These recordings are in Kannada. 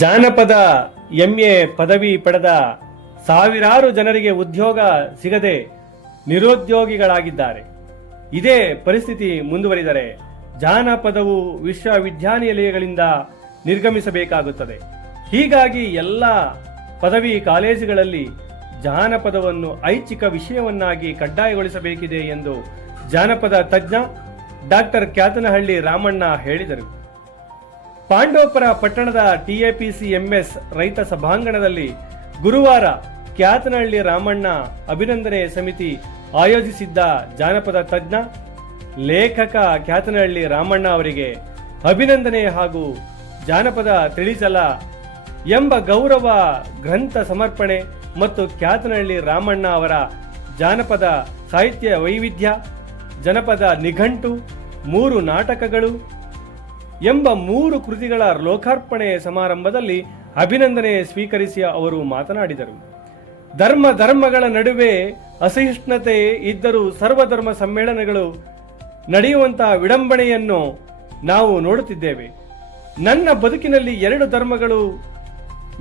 ಜಾನಪದ ಎಂಎ ಪದವಿ ಪಡೆದ ಸಾವಿರಾರು ಜನರಿಗೆ ಉದ್ಯೋಗ ಸಿಗದೆ ನಿರುದ್ಯೋಗಿಗಳಾಗಿದ್ದಾರೆ. ಇದೇ ಪರಿಸ್ಥಿತಿ ಮುಂದುವರಿದರೆ ಜಾನಪದವು ವಿಶ್ವವಿದ್ಯಾನಿಲಯಗಳಿಂದ ನಿರ್ಗಮಿಸಬೇಕಾಗುತ್ತದೆ. ಹೀಗಾಗಿ ಎಲ್ಲ ಪದವಿ ಕಾಲೇಜುಗಳಲ್ಲಿ ಜಾನಪದವನ್ನು ಐಚ್ಛಿಕ ವಿಷಯವನ್ನಾಗಿ ಕಡ್ಡಾಯಗೊಳಿಸಬೇಕಿದೆ ಎಂದು ಜಾನಪದ ತಜ್ಞ ಡಾಕ್ಟರ್ ಕ್ಯಾತನಹಳ್ಳಿ ರಾಮಣ್ಣ ಹೇಳಿದರು. ಪಾಂಡವಪುರ ಪಟ್ಟಣದ TAPC-MS ರೈತ ಸಭಾಂಗಣದಲ್ಲಿ ಗುರುವಾರ ಕ್ಯಾತನಹಳ್ಳಿ ರಾಮಣ್ಣ ಅಭಿನಂದನೆ ಸಮಿತಿ ಆಯೋಜಿಸಿದ್ದ ಜಾನಪದ ತಜ್ಞ ಲೇಖಕ ಕ್ಯಾತನಹಳ್ಳಿ ರಾಮಣ್ಣ ಅವರಿಗೆ ಅಭಿನಂದನೆ ಹಾಗೂ ಜಾನಪದ ತಿಳಿಸಲ ಎಂಬ ಗೌರವ ಗ್ರಂಥ ಸಮರ್ಪಣೆ ಮತ್ತು ಕ್ಯಾತನಹಳ್ಳಿ ರಾಮಣ್ಣ ಅವರ ಜಾನಪದ ಸಾಹಿತ್ಯ ವೈವಿಧ್ಯ, ಜನಪದ ನಿಘಂಟು, 3 ನಾಟಕಗಳು ಎಂಬ 3 ಕೃತಿಗಳ ಲೋಕಾರ್ಪಣೆ ಸಮಾರಂಭದಲ್ಲಿ ಅಭಿನಂದನೆ ಸ್ವೀಕರಿಸಿ ಅವರು ಮಾತನಾಡಿದರು. ಧರ್ಮಗಳ ನಡುವೆ ಅಸಹಿಷ್ಣುತೆ ಇದ್ದರೂ ಸರ್ವಧರ್ಮ ಸಮ್ಮೇಳನಗಳು ನಡೆಯುವಂತಹ ವಿಡಂಬನೆಯನ್ನು ನಾವು ನೋಡುತ್ತಿದ್ದೇವೆ. ನನ್ನ ಬದುಕಿನಲ್ಲಿ 2 ಧರ್ಮಗಳು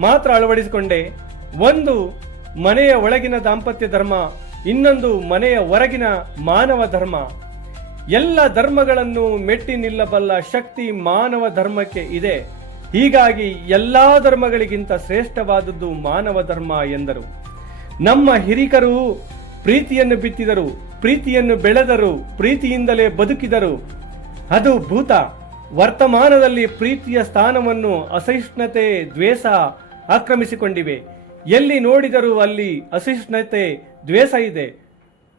ಮಾತ್ರ ಅಳವಡಿಸಿಕೊಂಡೆ. ಒಂದು ಮನೆಯ ಒಳಗಿನ ದಾಂಪತ್ಯ ಧರ್ಮ, ಇನ್ನೊಂದು ಮನೆಯ ಹೊರಗಿನ ಮಾನವ ಧರ್ಮ. ಎಲ್ಲ ಧರ್ಮಗಳನ್ನು ಮೆಟ್ಟಿ ನಿಲ್ಲಬಲ್ಲ ಶಕ್ತಿ ಮಾನವ ಧರ್ಮಕ್ಕೆ ಇದೆ. ಹೀಗಾಗಿ ಎಲ್ಲಾ ಧರ್ಮಗಳಿಗಿಂತ ಶ್ರೇಷ್ಠವಾದದ್ದು ಮಾನವ ಧರ್ಮ ಎಂದರು. ನಮ್ಮ ಹಿರಿಕರು ಪ್ರೀತಿಯನ್ನು ಬಿತ್ತಿದರು, ಪ್ರೀತಿಯನ್ನು ಬೆಳೆದರು, ಪ್ರೀತಿಯಿಂದಲೇ ಬದುಕಿದರು. ಅದು ಭೂತ. ವರ್ತಮಾನದಲ್ಲಿ ಪ್ರೀತಿಯ ಸ್ಥಾನವನ್ನು ಅಸಹಿಷ್ಣುತೆ, ದ್ವೇಷ ಆಕ್ರಮಿಸಿಕೊಂಡಿವೆ. ಎಲ್ಲಿ ನೋಡಿದರೂ ಅಲ್ಲಿ ಅಸಹಿಷ್ಣುತೆ, ದ್ವೇಷ ಇದೆ.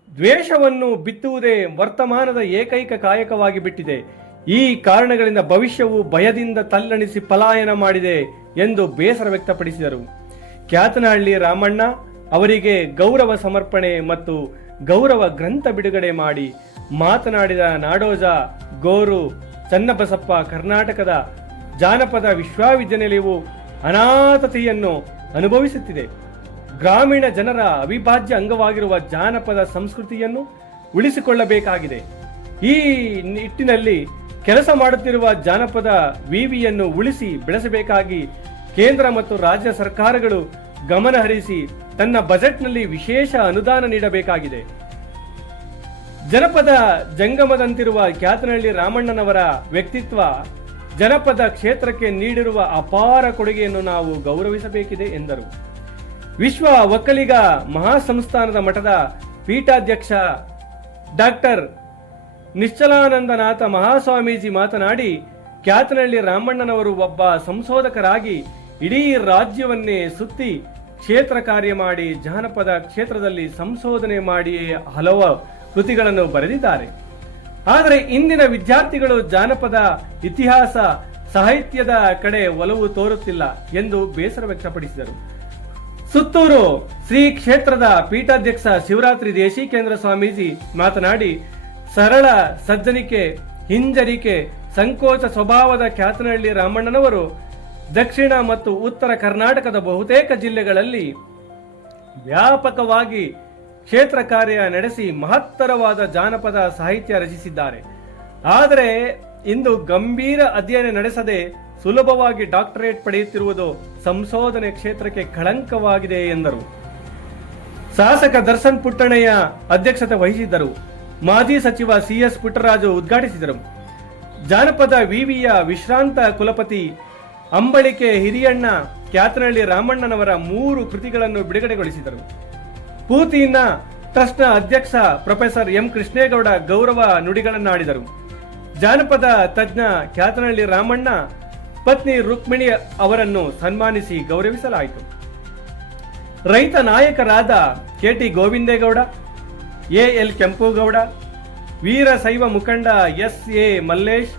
ದ್ವೇಷವನ್ನು ಬಿತ್ತುವುದೇ ವರ್ತಮಾನದ ಏಕೈಕ ಕಾಯಕವಾಗಿ ಬಿಟ್ಟಿದೆ. ಈ ಕಾರಣಗಳಿಂದ ಭವಿಷ್ಯವು ಭಯದಿಂದ ತಲ್ಲಣಿಸಿ ಪಲಾಯನ ಮಾಡಿದೆ ಎಂದು ಬೇಸರ ವ್ಯಕ್ತಪಡಿಸಿದರು. ಕ್ಯಾತನಹಳ್ಳಿ ರಾಮಣ್ಣ ಅವರಿಗೆ ಗೌರವ ಸಮರ್ಪಣೆ ಮತ್ತು ಗೌರವ ಗ್ರಂಥ ಬಿಡುಗಡೆ ಮಾಡಿ ಮಾತನಾಡಿದ ನಾಡೋಜ ಗೋರು ಚನ್ನಬಸಪ್ಪ, ಕರ್ನಾಟಕದ ಜಾನಪದ ವಿಶ್ವವಿದ್ಯಾನಿಲಯವು ಅನಾಥತೆಯನ್ನು ಅನುಭವಿಸುತ್ತಿದೆ. ಗ್ರಾಮೀಣ ಜನರ ಅವಿಭಾಜ್ಯ ಅಂಗವಾಗಿರುವ ಜಾನಪದ ಸಂಸ್ಕೃತಿಯನ್ನು ಉಳಿಸಿಕೊಳ್ಳಬೇಕಾಗಿದೆ. ಈ ನಿಟ್ಟಿನಲ್ಲಿ ಕೆಲಸ ಮಾಡುತ್ತಿರುವ ಜಾನಪದ ವಿವಿಯನ್ನು ಉಳಿಸಿ ಬೆಳೆಸಬೇಕಾಗಿ ಕೇಂದ್ರ ಮತ್ತು ರಾಜ್ಯ ಸರ್ಕಾರಗಳು ಗಮನ ಹರಿಸಿ ತನ್ನ ಬಜೆಟ್ನಲ್ಲಿ ವಿಶೇಷ ಅನುದಾನ ನೀಡಬೇಕಾಗಿದೆ. ಜನಪದ ಜಂಗಮದಂತಿರುವ ಕ್ಯಾತನಹಳ್ಳಿ ರಾಮಣ್ಣನವರ ವ್ಯಕ್ತಿತ್ವ ಜನಪದ ಕ್ಷೇತ್ರಕ್ಕೆ ನೀಡಿರುವ ಅಪಾರ ಕೊಡುಗೆಯನ್ನು ನಾವು ಗೌರವಿಸಬೇಕಿದೆ ಎಂದರು. ವಿಶ್ವ ಒಕ್ಕಲಿಗ ಮಹಾಸಂಸ್ಥಾನದ ಮಠದ ಪೀಠಾಧ್ಯಕ್ಷ ಡಾಕ್ಟರ್ ನಿಶ್ಚಲಾನಂದನಾಥ ಮಹಾಸ್ವಾಮೀಜಿ ಮಾತನಾಡಿ, ಕ್ಯಾತನಹಳ್ಳಿ ರಾಮಣ್ಣನವರು ಒಬ್ಬ ಸಂಶೋಧಕರಾಗಿ ಇಡೀ ರಾಜ್ಯವನ್ನೇ ಸುತ್ತಿ ಕ್ಷೇತ್ರ ಕಾರ್ಯ ಮಾಡಿ ಜಾನಪದ ಕ್ಷೇತ್ರದಲ್ಲಿ ಸಂಶೋಧನೆ ಮಾಡಿಯೇ ಹಲವು ಕೃತಿಗಳನ್ನು ಬರೆದಿದ್ದಾರೆ. ಆದರೆ ಇಂದಿನ ವಿದ್ಯಾರ್ಥಿಗಳು ಜಾನಪದ ಇತಿಹಾಸ ಸಾಹಿತ್ಯದ ಕಡೆ ಒಲವು ತೋರುತ್ತಿಲ್ಲ ಎಂದು ಬೇಸರ ವ್ಯಕ್ತಪಡಿಸಿದರು. ಸುತ್ತೂರು ಶ್ರೀ ಕ್ಷೇತ್ರದ ಪೀಠಾಧ್ಯಕ್ಷ ಶಿವರಾತ್ರಿ ದೇಶಿಕೇಂದ್ರ ಸ್ವಾಮೀಜಿ ಮಾತನಾಡಿ, ಸರಳ ಸಜ್ಜನಿಕೆ, ಹಿಂಜರಿಕೆ, ಸಂಕೋಚ ಸ್ವಭಾವದ ಕ್ಯಾತನಹಳ್ಳಿ ರಾಮಣ್ಣನವರು ದಕ್ಷಿಣ ಮತ್ತು ಉತ್ತರ ಕರ್ನಾಟಕದ ಬಹುತೇಕ ಜಿಲ್ಲೆಗಳಲ್ಲಿ ವ್ಯಾಪಕವಾಗಿ ಕ್ಷೇತ್ರ ಕಾರ್ಯ ನಡೆಸಿ ಮಹತ್ತರವಾದ ಜಾನಪದ ಸಾಹಿತ್ಯ ರಚಿಸಿದ್ದಾರೆ. ಆದರೆ ಇಂದು ಗಂಭೀರ ಅಧ್ಯಯನ ನಡೆಸದೆ ಸುಲಭವಾಗಿ ಡಾಕ್ಟರೇಟ್ ಪಡೆಯುತ್ತಿರುವುದು ಸಂಶೋಧನೆ ಕ್ಷೇತ್ರಕ್ಕೆ ಕಳಂಕವಾಗಿದೆ ಎಂದರು. ಶಾಸಕ ದರ್ಶನ್ ಪುಟ್ಟಣಯ್ಯ ಅಧ್ಯಕ್ಷತೆ ವಹಿಸಿದ್ದರು. ಮಾಜಿ ಸಚಿವ CS ಪುಟ್ಟರಾಜು ಉದ್ಘಾಟಿಸಿದರು. ಜಾನಪದ ವಿವಿಯ ವಿಶ್ರಾಂತ ಕುಲಪತಿ ಅಂಬಳಿಕೆ ಹಿರಿಯಣ್ಣ ಕ್ಯಾತನಹಳ್ಳಿ ರಾಮಣ್ಣನವರ 3 ಕೃತಿಗಳನ್ನು ಬಿಡುಗಡೆಗೊಳಿಸಿದರು. ಪೂತಿನ ಟ್ರಸ್ಟ್ನ ಅಧ್ಯಕ್ಷ ಪ್ರೊಫೆಸರ್ M ಕೃಷ್ಣೇಗೌಡ ಗೌರವ ನುಡಿಗಳನ್ನಾಡಿದರು. ಜಾನಪದ ತಜ್ಞ ಕ್ಯಾತನಹಳ್ಳಿ ರಾಮಣ್ಣ ಪತ್ನಿ ರುಕ್ಮಿಣಿ ಅವರನ್ನು ಸನ್ಮಾನಿಸಿ ಗೌರವಿಸಲಾಯಿತು. ರೈತ ನಾಯಕರಾದ KT ಗೋವಿಂದೇಗೌಡ, AL ಕೆಂಪುಗೌಡ, ವೀರಶೈವ ಮುಖಂಡ SA ಮಲ್ಲೇಶ್,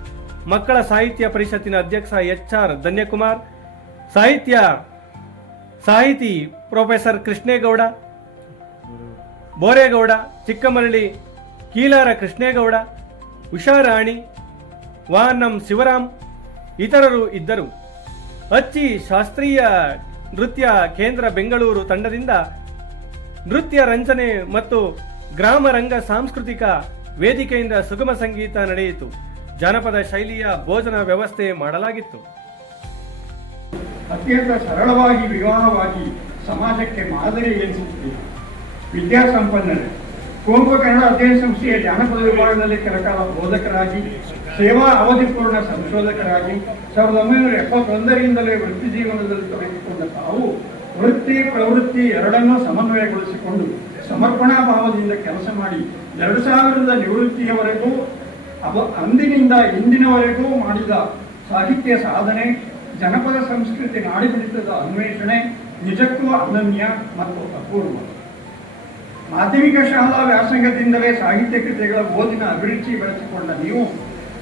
ಮಕ್ಕಳ ಸಾಹಿತ್ಯ ಪರಿಷತ್ತಿನ ಅಧ್ಯಕ್ಷ HR ಧನ್ಯಕುಮಾರ್, ಸಾಹಿತಿ ಪ್ರೊಫೆಸರ್ ಕೃಷ್ಣೇಗೌಡ, ಬೋರೇಗೌಡ, ಚಿಕ್ಕಮರಳಿ, ಕೀಲಾರ ಕೃಷ್ಣೇಗೌಡ, ಉಷಾರಾಣಿ, ವಾನಂ ಶಿವರಾಮ್ ಇತರರು ಇದ್ದರು. ಅಚ್ಚಿ ಶಾಸ್ತ್ರೀಯ ನೃತ್ಯ ಕೇಂದ್ರ ಬೆಂಗಳೂರು ತಂಡದಿಂದ ನೃತ್ಯ ರಂಜನೆ ಮತ್ತು ಗ್ರಾಮ ರಂಗ ಸಾಂಸ್ಕೃತಿಕ ವೇದಿಕೆಯಿಂದ ಸುಗಮ ಸಂಗೀತ ನಡೆಯಿತು. ಜಾನಪದ ಶೈಲಿಯ ಭೋಜನ ವ್ಯವಸ್ಥೆ ಮಾಡಲಾಗಿತ್ತು. ಅತ್ಯಂತ ಸರಳವಾಗಿ ವಿವಾಹವಾಗಿ ಸಮಾಜಕ್ಕೆ ಮಾದರಿ ಎನಿಸುತ್ತೀರಿ. ವಿದ್ಯಾಸಂಪನ್ನರೇ, ಕುವೆಂಪು ಕನ್ನಡ ಅಧ್ಯಯನ ಸಂಸ್ಥೆಯ ಜಾನಪದ ವಿಭಾಗದಲ್ಲಿ ಕೆಲಕಾಲ ಬೋಧಕರಾಗಿ, ಸೇವಾ ಅವಧಿಪೂರ್ಣ ಸಂಶೋಧಕರಾಗಿ 1971ರಿಂದಲೇ ವೃತ್ತಿ ಜೀವನದಲ್ಲಿ ತೊಡಗಿಕೊಂಡ ತಾವು ವೃತ್ತಿ ಪ್ರವೃತ್ತಿ ಎರಡನ್ನೂ ಸಮನ್ವಯಗೊಳಿಸಿಕೊಂಡು ಸಮರ್ಪಣಾ ಭಾವದಿಂದ ಕೆಲಸ ಮಾಡಿ 2000ದ ನಿವೃತ್ತಿಯವರೆಗೂ ಅಂದಿನಿಂದ ಇಂದಿನವರೆಗೂ ಮಾಡಿದ ಸಾಹಿತ್ಯ ಸಾಧನೆ, ಜನಪದ ಸಂಸ್ಕೃತಿ ನಾಡಿಮಿಡಿತದ ಅನ್ವೇಷಣೆ ನಿಜಕ್ಕೂ ಅನನ್ಯ ಮತ್ತು ಅಪೂರ್ವ. ಮಾಧ್ಯಮಿಕ ಶಾಲಾ ವ್ಯಾಸಂಗದಿಂದಲೇ ಸಾಹಿತ್ಯ ಕೃತಿಗಳ ಓದಿನ ಅಭಿರುಚಿ ಬೆಳೆಸಿಕೊಂಡ ನೀವು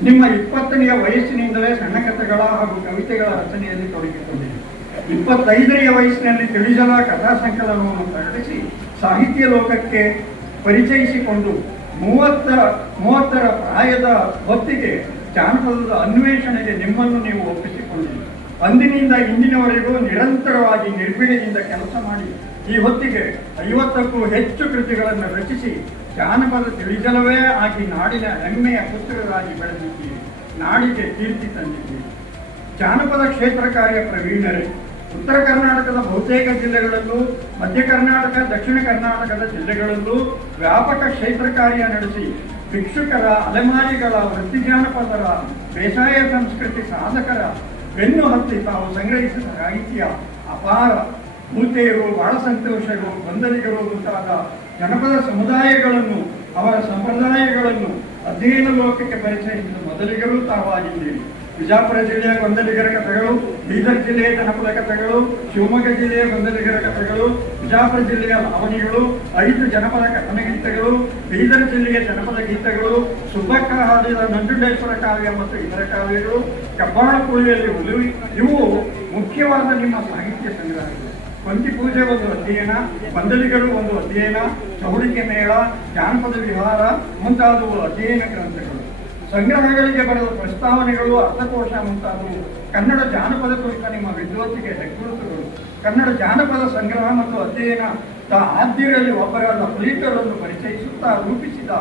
ನಿಮ್ಮ 20ನೆಯ ವಯಸ್ಸಿನಿಂದಲೇ ಸಣ್ಣ ಕಥೆಗಳ ಹಾಗೂ ಕವಿತೆಗಳ ರಚನೆಯಲ್ಲಿ ತೊಡಗಿಕೊಂಡಿರಿ. 25ನೆಯ ವಯಸ್ಸಿನಲ್ಲಿ ತಿಳಿಜಲ ಕಥಾ ಸಂಕಲನವನ್ನು ಪ್ರಕಟಿಸಿ ಸಾಹಿತ್ಯ ಲೋಕಕ್ಕೆ ಪರಿಚಯಿಸಿಕೊಂಡು 30ರ ಪ್ರಾಯದ ಹೊತ್ತಿಗೆ ಜಾನಪದದ ಅನ್ವೇಷಣೆಗೆ ನಿಮ್ಮನ್ನು ನೀವು ಒಪ್ಪಿಸಿಕೊಂಡಿರಿ. ಅಂದಿನಿಂದ ಇಂದಿನವರೆಗೂ ನಿರಂತರವಾಗಿ ನಿರ್ಭೀಡೆಯಿಂದ ಕೆಲಸ ಮಾಡಿ ಈ ಹೊತ್ತಿಗೆ 50ಕ್ಕೂ ಹೆಚ್ಚು ಕೃತಿಗಳನ್ನು ರಚಿಸಿ ಜಾನಪದ ತಿಳಿಜಲವೇ ಆಗಿ ನಾಡಿನ ಹೆಮ್ಮೆಯ ಪುತ್ರರಾಗಿ ಬೆಳೆದಿದ್ದೀರಿ. ನಾಡಿಗೆ ಕೀರ್ತಿ ತಂದಿದ್ದೀರಿ. ಜಾನಪದ ಕ್ಷೇತ್ರ ಕಾರ್ಯ ಪ್ರವೀಣರೇ, ಉತ್ತರ ಕರ್ನಾಟಕದ ಬಹುತೇಕ ಜಿಲ್ಲೆಗಳಲ್ಲೂ, ಮಧ್ಯ ಕರ್ನಾಟಕ, ದಕ್ಷಿಣ ಕರ್ನಾಟಕದ ಜಿಲ್ಲೆಗಳಲ್ಲೂ ವ್ಯಾಪಕ ಕ್ಷೇತ್ರ ಕಾರ್ಯ ನಡೆಸಿ ಭಿಕ್ಷುಕರ, ಅಲೆಮಾರಿಗಳ, ವೃತ್ತಿ ಜಾನಪದರ, ಬೇಸಾಯ ಸಂಸ್ಕೃತಿ ಸಾಧಕರ ಬೆನ್ನು ಹತ್ತಿ ತಾವು ಸಂಗ್ರಹಿಸಿದ ಸಾಹಿತ್ಯ ಅಪಾರ. ಭೂತೇರು, ಬಾಳ ಸಂತೋಷರು, ಗೊಂದಲಿಗರು ಮುಂತಾದ ಜನಪದ ಸಮುದಾಯಗಳನ್ನು, ಅವರ ಸಂಪ್ರದಾಯಗಳನ್ನು ಅಧ್ಯಯನ ಲೋಕಕ್ಕೆ ಪರಿಚಯಿಸಿದ ಮೊದಲಿಗರು ತಾವಾಗಿದ್ದೀರಿ. ಬಿಜಾಪುರ ಜಿಲ್ಲೆಯ ಗೊಂದಲಿಗರ ಕಥೆಗಳು, ಬೀದರ್ ಜಿಲ್ಲೆಯ ಜನಪದ ಕಥೆಗಳು, ಶಿವಮೊಗ್ಗ ಜಿಲ್ಲೆಯ ಗೊಂದಲಿಗರ ಕಥೆಗಳು, ಬಿಜಾಪುರ ಜಿಲ್ಲೆಯ ಲಾವಣಿಗಳು, 5 ಜನಪದ ಕಥನ ಗೀತೆಗಳು, ಬೀದರ್ ಜಿಲ್ಲೆಯ ಜನಪದ ಗೀತೆಗಳು, ಸುಬ್ಬಕ್ಕ ಹಾಡಿದ ನಂಜುಂಡೇಶ್ವರ ಕಾವ್ಯ ಮತ್ತು ಇತರ ಕಾವ್ಯಗಳು, ಕಬ್ಬಾಳ ಪೂಜೆಯಲ್ಲಿ ಉಳುವಿ, ಇವು ಮುಖ್ಯವಾದ ನಿಮ್ಮ ಸಾಹಿತ್ಯ ಸಂಗ್ರಹಗಳು. ಕೊಂತಿ ಪೂಜೆ ಒಂದು ಅಧ್ಯಯನ, ಬಂದಲಿಗರು ಒಂದು ಅಧ್ಯಯನ, ಚೌಡಿಕೆ ಮೇಳ, ಜಾನಪದ ವಿಹಾರ ಮುಂತಾದವು ಅಧ್ಯಯನ ಗ್ರಂಥಗಳು. ಸಂಗ್ರಹಗಳಿಗೆ ಬರೆದ ಪ್ರಸ್ತಾವನೆಗಳು, ಅರ್ಥಕೋಶ ಮುಂತಾದವು ಕನ್ನಡ ಜಾನಪದ ಕುರಿತ ನಿಮ್ಮ ವಿದ್ವತ್ತಿಗೆ ಹೆಗ್ಗುರುತುಗಳು. ಕನ್ನಡ ಜಾನಪದ ಸಂಗ್ರಹ ಮತ್ತು ಅಧ್ಯಯನ ಆದ್ಯರಲ್ಲಿ ಒಬ್ಬರಾದ ಪ್ಲೀಟರನ್ನು ಪರಿಚಯಿಸುತ್ತಾ ರೂಪಿಸಿದ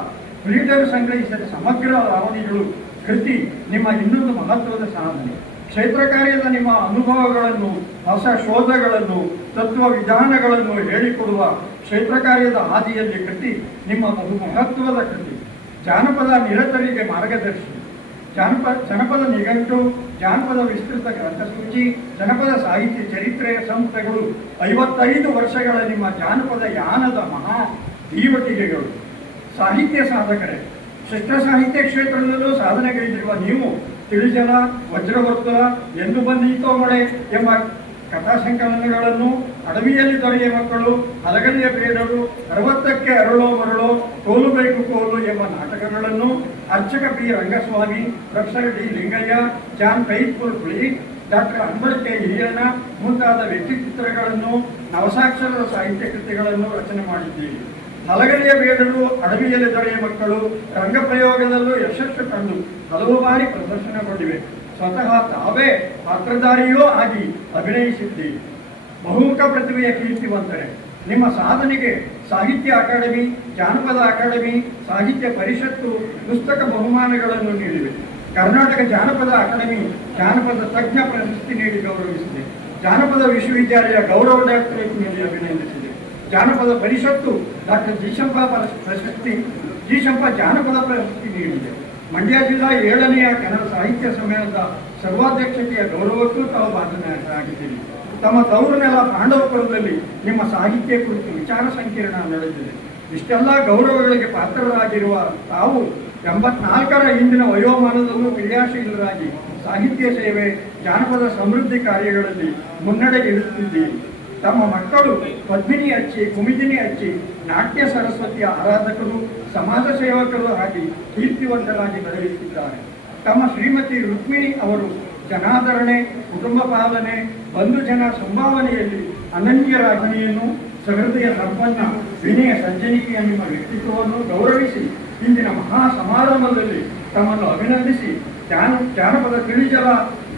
ಪ್ಲೀಟರ್ ಸಂಗ್ರಹಿಸಿದ ಸಮಗ್ರ ಲಾವಣಿಗಳು ಕೃತಿ ನಿಮ್ಮ ಇನ್ನೊಂದು ಮಹತ್ವದ ಸಾಧನೆ. ಕ್ಷೇತ್ರ ಕಾರ್ಯದ ನಿಮ್ಮ ಅನುಭವಗಳನ್ನು, ಹೊಸ ಶೋಧಗಳನ್ನು, ತತ್ವ ವಿಧಾನಗಳನ್ನು ಹೇಳಿಕೊಡುವ ಕ್ಷೇತ್ರ ಕಾರ್ಯದ ಹಾದಿಯಲ್ಲಿ ಕೃತಿ ನಿಮ್ಮ ಬಹು ಮಹತ್ವದ ಕೃತಿ. ಜಾನಪದ ನಿರತರಿಗೆ ಮಾರ್ಗದರ್ಶಿ. ಜನಪದ ನಿಘಂಟು, ಜಾನಪದ ವಿಸ್ತೃತ ಗ್ರಂಥಸೂಚಿ, ಜನಪದ ಸಾಹಿತ್ಯ ಚರಿತ್ರೆಯ ಸಂಸ್ಥೆಗಳು 55 ವರ್ಷಗಳ ನಿಮ್ಮ ಜಾನಪದ ಯಾನದ ಮಹಾ ದೀವಟಿಗೆಗಳು. ಸಾಹಿತ್ಯ ಸಾಧಕರೇ, ಶ್ರೇಷ್ಠ ಸಾಹಿತ್ಯ ಕ್ಷೇತ್ರದಲ್ಲೂ ಸಾಧನೆಗೈದಿರುವ ನೀವು ತಿಳಿಜಲ, ವಜ್ರವರ್ತುಲ, ಎಂದು ಬಂದೀತೋ ಮಳೆ ಎಂಬ ಕಥಾ ಸಂಕಲನಗಳನ್ನು, ಅಡವಿಯಲ್ಲಿ ದೊರೆಯ ಮಕ್ಕಳು, ಹಲಗಲಿಯ ಬೇಡರು, 60ಕ್ಕೆ ಅರಳೋ ಮರಳೋ, ಕೋಲುಬೇಕು ಕೋಲು ಎಂಬ ನಾಟಕಗಳನ್ನು, ಅರ್ಚಕ P Rangaswamy, professor D Lingaiah, John Faithful Fleet, doctor Ambalike Hiriyanna ಮುಂತಾದ ವ್ಯಕ್ತಿಚಿತ್ರಗಳನ್ನು, ನವಸಾಕ್ಷರ ಸಾಹಿತ್ಯ ಕೃತಿಗಳನ್ನು ರಚನೆ ಮಾಡಿದ್ದೀರಿ. ಹಲಗಲಿಯ ಬೇಡರು, ಅಡವಿಯಲ್ಲಿ ದೊರೆಯ ಮಕ್ಕಳು ರಂಗಪ್ರಯೋಗದಲ್ಲೂ ಯಶಸ್ಸು ಕಂಡು ಹಲವು ಬಾರಿ ಪ್ರದರ್ಶನಗೊಂಡಿವೆ. ಸ್ವತಃ ತಾವೇ ಪಾತ್ರಧಾರಿಯೂ ಆಗಿ ಅಭಿನಯಿಸಿದ್ದೀರಿ. ಬಹುಮುಖ ಪ್ರತಿಭೆಯ ಕೀರ್ತಿವಂತರೆ, ನಿಮ್ಮ ಸಾಧನೆಗೆ ಸಾಹಿತ್ಯ ಅಕಾಡೆಮಿ, ಜಾನಪದ ಅಕಾಡೆಮಿ, ಸಾಹಿತ್ಯ ಪರಿಷತ್ತು ಪುಸ್ತಕ ಬಹುಮಾನಗಳನ್ನು ನೀಡಿವೆ. ಕರ್ನಾಟಕ ಜಾನಪದ ಅಕಾಡೆಮಿ ಜಾನಪದ ತಜ್ಞ ಪ್ರಶಸ್ತಿ ನೀಡಿ ಗೌರವಿಸಿದೆ. ಜಾನಪದ ವಿಶ್ವವಿದ್ಯಾಲಯ ಗೌರವ ಡಾಕ್ಟರೇಟ್ ನೀಡಿ ಅಭಿನಂದಿಸಿದೆ. ಜಾನಪದ ಪರಿಷತ್ತು ಡಾಕ್ಟರ್ ಜಿ.ಶಂಪ ಜಾನಪದ ಪ್ರಶಸ್ತಿ ನೀಡಿದೆ. ಮಂಡ್ಯ ಜಿಲ್ಲಾ 7ನೆಯ ಕನ್ನಡ ಸಾಹಿತ್ಯ ಸಮ್ಮೇಳನದ ಸರ್ವಾಧ್ಯಕ್ಷತೆಯ ಗೌರವಕ್ಕೂ ತಾವು ಭಾಜನರಾಗಿದ್ದೀರಿ. ತಮ್ಮ ತವರುನೆಲ ಪಾಂಡವಪುರದಲ್ಲಿ ನಿಮ್ಮ ಸಾಹಿತ್ಯ ಕುರಿತು ವಿಚಾರ ಸಂಕಿರಣ ನಡೆದಿದೆ. ಇಷ್ಟೆಲ್ಲ ಗೌರವಗಳಿಗೆ ಪಾತ್ರರಾಗಿರುವ ತಾವು 84ರ ಹಿಂದಿನ ವಯೋಮಾನದಲ್ಲೂ ಕ್ರಿಯಾಶೀಲರಾಗಿ ಸಾಹಿತ್ಯ ಸೇವೆ, ಜಾನಪದ ಸಮೃದ್ಧಿ ಕಾರ್ಯಗಳಲ್ಲಿ ಮುನ್ನಡೆಗಿಡುತ್ತಿದ್ದೀರಿ. ತಮ್ಮ ಮಕ್ಕಳು ಪದ್ಮಿನಿ ಅಚ್ಚಿ, ಕುಮಿದಿನಿ ಅಚ್ಚಿ ನಾಟ್ಯ ಸರಸ್ವತಿಯ ಆರಾಧಕರು, ಸಮಾಜ ಸೇವಕರು ಆಗಿ ಕೀರ್ತಿವಂತರಾಗಿ ಬೆಳೆಯುತ್ತಿದ್ದಾರೆ. ತಮ್ಮ ಶ್ರೀಮತಿ ರುಕ್ಮಿಣಿ ಅವರು ಜನಾದರಣೆ, ಕುಟುಂಬ ಪಾಲನೆ, ಬಂಧು ಜನ ಸಂಭಾವನೆಯಲ್ಲಿ ಅನನ್ಯ ರಾಜನಿಯನ್ನು, ಸಹೃದಯ ಸಂಪನ್ನ, ವಿನಯ ಸಜ್ಜನಿಕೆಯ ನಿಮ್ಮ ವ್ಯಕ್ತಿತ್ವವನ್ನು ಗೌರವಿಸಿ ಇಂದಿನ ಮಹಾ ಸಮಾರಂಭದಲ್ಲಿ ತಮ್ಮನ್ನು ಅಭಿನಂದಿಸಿ ಜಾನಪದ ತಿಳಿಜಲ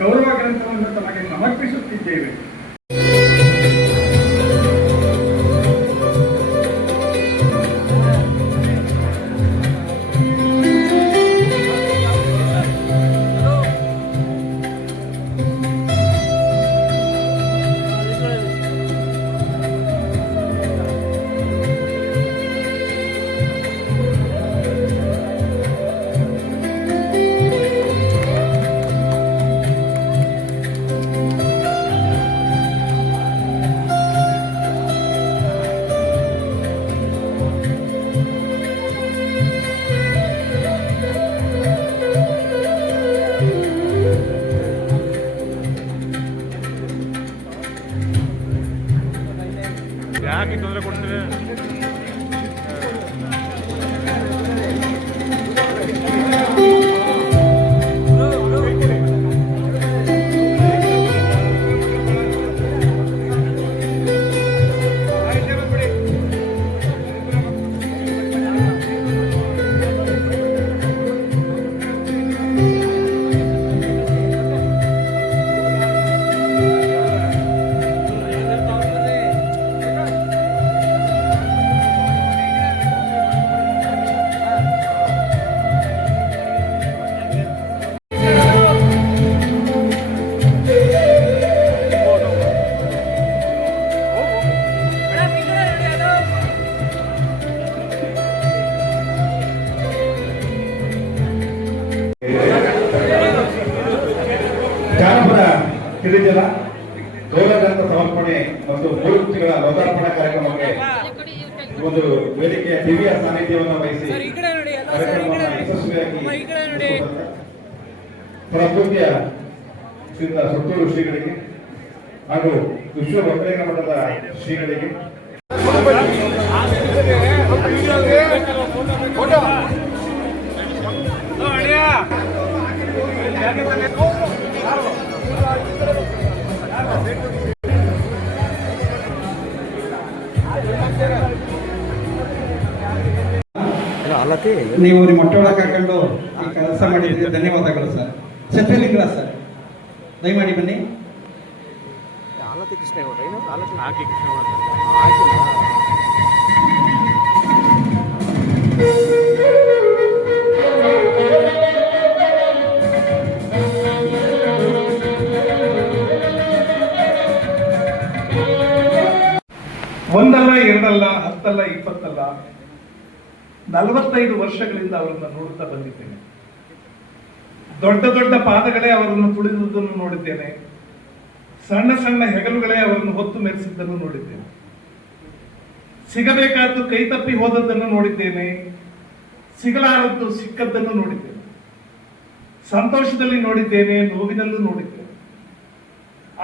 ಗೌರವ ಗ್ರಂಥವನ್ನು ತಮಗೆ ಸಮರ್ಪಿಸುತ್ತಿದ್ದೇವೆ. ಯಾಕೆ ತೊಂದರೆ ಕೊಡ್ತೀರಿ? ಜಾನಪದ ತಿಳಿಜಲ ಗೌರವದಂತ ಸಮರ್ಪಣೆ ಮತ್ತು ಮೂರ್ತಿಗಳ ಲೋಕಾರ್ಪಣಾ ಕಾರ್ಯಕ್ರಮಕ್ಕೆ ಒಂದು ವೇದಿಕೆಯ ದಿವ್ಯ ಸಾನ್ನಿಧ್ಯವನ್ನು ವಹಿಸಿ ಕಾರ್ಯಕ್ರಮವನ್ನು ಯಶಸ್ವಿಯಾಗಿ ಪ್ರಕೃತಿಯ ಶ್ರೀ ಸುತ್ತೂರು ಶ್ರೀಗಳಿಗೆ ಹಾಗೂ ವಿಶ್ವ ಒಕ್ಕಲಿಗ ಮಠದ ಶ್ರೀಗಳಿಗೆ ನೀವು ನಿಮ್ಮ ಮೊಟ್ಟೆ ಒಳಗೆ ಕರ್ಕೊಂಡು ಈ ಕೆಲಸ ಮಾಡಿದ್ದಕ್ಕೆ ಧನ್ಯವಾದಗಳು ಸರ್. ಛತ್ರಲಿಂಗ ಸರ್, ದಯಮಾಡಿ ಬನ್ನಿ. ಒಂದಲ್ಲ ಎರಡಲ್ಲ 10 ಅಲ್ಲ 20 ಅಲ್ಲ 45 ವರ್ಷಗಳಿಂದ ಅವರನ್ನು ನೋಡುತ್ತಾ ಬಂದಿದ್ದೇನೆ. ದೊಡ್ಡ ದೊಡ್ಡ ಪಾದಗಳೇ ಅವರನ್ನು ತುಳಿದುದನ್ನು ನೋಡಿದ್ದೇನೆ. ಸಣ್ಣ ಸಣ್ಣ ಹೆಗಲುಗಳೇ ಅವರನ್ನು ಹೊತ್ತು ಮೆರೆಸಿದ್ದನ್ನು ನೋಡಿದ್ದೇನೆ. ಸಿಗಬೇಕಾದ್ದು ಕೈ ತಪ್ಪಿ ಹೋದದ್ದನ್ನು ನೋಡಿದ್ದೇನೆ. ಸಿಗಲಾರದ್ದು ಸಿಕ್ಕದ್ದನ್ನು ನೋಡಿದ್ದೇನೆ. ಸಂತೋಷದಲ್ಲಿ ನೋಡಿದ್ದೇನೆ, ನೋವಿನಲ್ಲೂ ನೋಡಿದ್ದೇನೆ.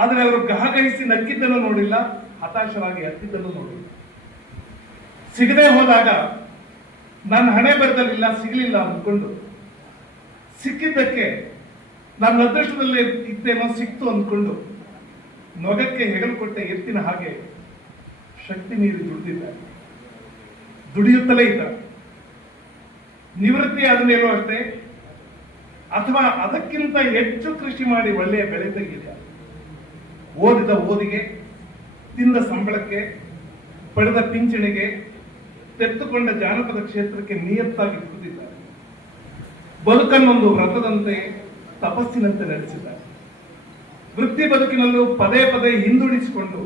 ಆದರೆ ಅವರು ಗಹಗಹಿಸಿ ನಕ್ಕಿದ್ದನ್ನು ನೋಡಿಲ್ಲ, ಹತಾಶರಾಗಿ ಹತ್ತಿದ್ದನ್ನು ನೋಡಿಲ್ಲ. ಸಿಗದೆ ಹೋದಾಗ ನನ್ನ ಹಣೆ ಬರದಲ್ಲಿಲ್ಲ, ಸಿಗಲಿಲ್ಲ ಅಂದ್ಕೊಂಡು, ಸಿಕ್ಕಿದ್ದಕ್ಕೆ ನನ್ನ ಅದೃಷ್ಟದಲ್ಲಿ ಇದ್ದೇನೋ ಸಿಕ್ತು ಅಂದ್ಕೊಂಡು ನೊಗಕ್ಕೆ ಹೆಗಲು ಕೊಟ್ಟ ಎತ್ತಿನ ಹಾಗೆ ಶಕ್ತಿ ಮೀರಿ ದುಡಿದಿದ್ದಾರೆ, ದುಡಿಯುತ್ತಲೇ ಇದ್ದಾರೆ. ನಿವೃತ್ತಿ ಆದ ಮೇಲೂ ಅಷ್ಟೇ ಅಥವಾ ಅದಕ್ಕಿಂತ ಹೆಚ್ಚು ಕೃಷಿ ಮಾಡಿ ಒಳ್ಳೆಯ ಬೆಳೆ ತೆಗೆದಿದ್ದಾರೆ. ಓದಿದ ಓದಿಗೆ, ತಿಂದ ಸಂಬಳಕ್ಕೆ, ಪಡೆದ ಪಿಂಚಣಿಗೆ, ತೆತ್ತುಕೊಂಡ ಜಾನಪದ ಕ್ಷೇತ್ರಕ್ಕೆ ನಿಯತ್ತಾಗಿ ದುಡಿದಿದ್ದಾರೆ. ಬದುಕನ್ನೊಂದು ವ್ರತದಂತೆ, ತಪಸ್ಸಿನಂತೆ ನಡೆಸಿದ್ದಾರೆ. ವೃತ್ತಿ ಬದುಕಿನಲ್ಲೂ ಪದೇ ಪದೇ ಹಿಂದುಳಿಸಿಕೊಂಡು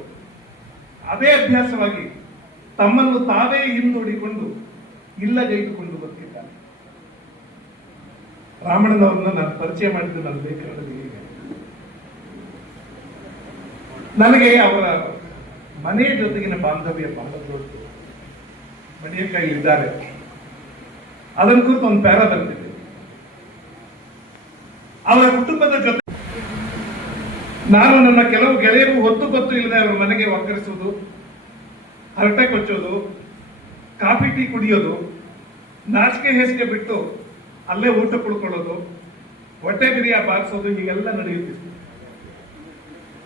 ಅದೇ ಅಭ್ಯಾಸವಾಗಿ ತಮ್ಮನ್ನು ತಾವೇ ಹಿಂದುಡಿಕೊಂಡು ಇಲ್ಲಗೈದುಕೊಂಡು ಬದುಕಿದ್ದಾರೆ. ರಾಮಣ್ಣನವ್ರನ್ನ ನಾನು ಪರಿಚಯ ಮಾಡಿದ್ದು ನನ್ನ ಲೇಖನದಲ್ಲಿ ಹೀಗೆ. ನನಗೆ ಅವರ ಮನೆಯ ಜೊತೆಗಿನ ಬಾಂಧವ್ಯ ಬಹಳ ದೊಡ್ಡದು. ಮನೆಯ ಕೈಲಿದ್ದಾರೆ, ಅದನ್ನು ಕುರಿತು ಒಂದು ಪ್ಯಾರ ಬರ್ತಿದೆ. ಅವರ ಕುಟುಂಬದ ಜೊತೆ ನಾನು ನನ್ನ ಕೆಲವು ಗೆಳೆಯರು ಹೊತ್ತು ಗೊತ್ತು ಇಲ್ಲದೆ ಅವರ ಮನೆಗೆ ಒಕ್ಕರಿಸುವುದು, ಹರಟೆ ಕೊಚ್ಚೋದು, ಕಾಫಿ ಟೀ ಕುಡಿಯೋದು, ನಾಚಿಕೆ ಹೇಸಿಗೆ ಬಿಟ್ಟು ಅಲ್ಲೇ ಊಟ ಕುಡ್ಕೊಳ್ಳೋದು, ಹೊಟ್ಟೆ ಬಿರಿಯ ಬಾರಿಸೋದು, ಹೀಗೆಲ್ಲ ನಡೆಯುತ್ತಿತ್ತು.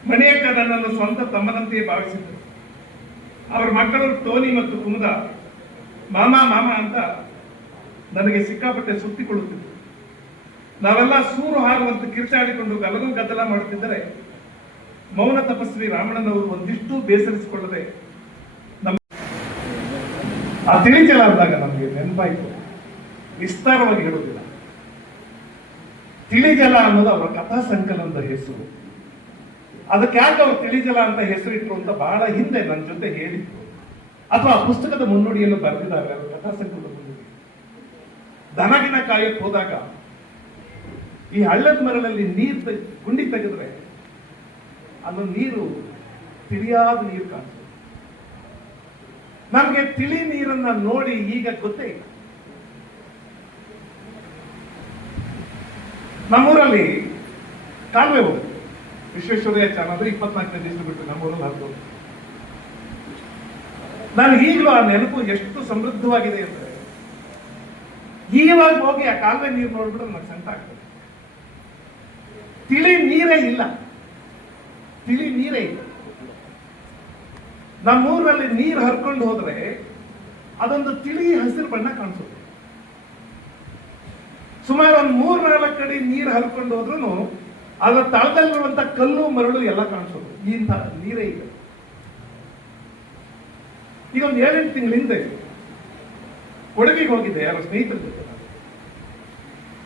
ಮಣಿಯಕ್ಕ ನನ್ನನ್ನು ಸ್ವಂತ ತಮ್ಮನಂತೆಯೇ ಭಾವಿಸಿದ್ರು. ಅವರ ಮಕ್ಕಳು ಟೋನಿ ಮತ್ತು ಕುಮುದ ಮಾಮ ಮಾಮ ಅಂತ ನನಗೆ ಸಿಕ್ಕಾಪಟ್ಟೆ ಸುತ್ತಿಕೊಳ್ಳುತ್ತಿದ್ದರು. ನಾವೆಲ್ಲ ಸೂರು ಹಾರುವಂತೆ ಕಿರ್ಚಾಡಿಕೊಂಡು ಗಲಗು ಗದ್ದಲ ಮಾಡುತ್ತಿದ್ದರೆ ಮೌನ ತಪಸ್ವಿ ರಾಮಣ್ಣನವರು ಒಂದಿಷ್ಟು ಬೇಸರಿಸಿಕೊಳ್ಳದೆ ನಮ್ಮ ಆ ತಿಳಿಜಲ ಅಂದಾಗ ನಮಗೆ ನೆನಪಾಯಿತು. ವಿಸ್ತಾರವಾಗಿ ಹೇಳುವುದಿಲ್ಲ. ತಿಳಿಜಲ ಅನ್ನೋದು ಅವರ ಕಥಾ ಸಂಕಲನದ ಹೆಸರು. ಅದಕ್ಕೆ ಯಾಕೆ ಅವರು ತಿಳಿಜಲ ಅಂತ ಹೆಸರಿಟ್ರು ಅಂತ ಬಹಳ ಹಿಂದೆ ನನ್ನ ಜೊತೆ ಹೇಳಿದ್ರು, ಅಥವಾ ಪುಸ್ತಕದ ಮುನ್ನುಡಿಯನ್ನು ಬರೆದಿದ್ದಾರೆ. ಅವರ ಕಥಾ ಸಂಕಲನದ ಮುನ್ನುಡಿ. ದನಗಿನ ಕಾಯಕ್ಕೆ ಹೋದಾಗ ಈ ಹಳ್ಳದ ಮರಳಲ್ಲಿ ನೀರು ಗುಂಡಿ ತೆಗೆದ್ರೆ ಅದು ನೀರು ತಿಳಿಯಾದ ನೀರು ಕಾಣ್ತದೆ. ನಮ್ಗೆ ತಿಳಿ ನೀರನ್ನ ನೋಡಿ ಈಗ ಗೊತ್ತೇ ಇಲ್ಲ. ನಮ್ಮೂರಲ್ಲಿ ಕಾಲುವೆ ಹೋಗುತ್ತೆ, ವಿಶ್ವೇಶ್ವರಯ್ಯ ಚಾನಲ್ 24ನೇ ದಿವಸ ಬಿಟ್ಟು ನಮ್ಮೂರಲ್ಲಿ ಹರಿದು ನಾನು ಈಗಲೂ ಆ ನೆನಪು ಎಷ್ಟು ಸಮೃದ್ಧವಾಗಿದೆ ಅಂದರೆ, ಈವಾಗ ಹೋಗಿ ಆ ಕಾಲುವೆ ನೀರು ನೋಡ್ಬಿಟ್ರೆ ನನಗೆ ಸಂಕಟ ಆಗ್ತದೆ. ತಿಳಿ ನೀರೇ ಇಲ್ಲ, ತಿಳಿ ನೀರೇ ಇಲ್ಲ. ನಮ್ಮೂರಲ್ಲಿ ನೀರು ಹರ್ಕೊಂಡು ಹೋದ್ರೆ ಅದೊಂದು ತಿಳಿ ಹಸಿರು ಬಣ್ಣ ಕಾಣಿಸುತ್ತೆ. ಸುಮಾರು ಒಂದು 3-4 ಕಡೆ ನೀರು ಹರ್ಕೊಂಡು ಹೋದ್ರೂ ಅದರ ತಳದಲ್ಲಿರುವಂತ ಕಲ್ಲು ಮರಳು ಎಲ್ಲ ಕಾಣಿಸೋದು. ಇಂಥ ನೀರೇ ಇದೆ. ಈಗ ಒಂದು 7-8 ತಿಂಗಳ ಹಿಂದೆ ಕೊಡಗಿಗೆ ಹೋಗಿದ್ದೆ ಯಾರೋ ಸ್ನೇಹಿತರ ಜೊತೆ.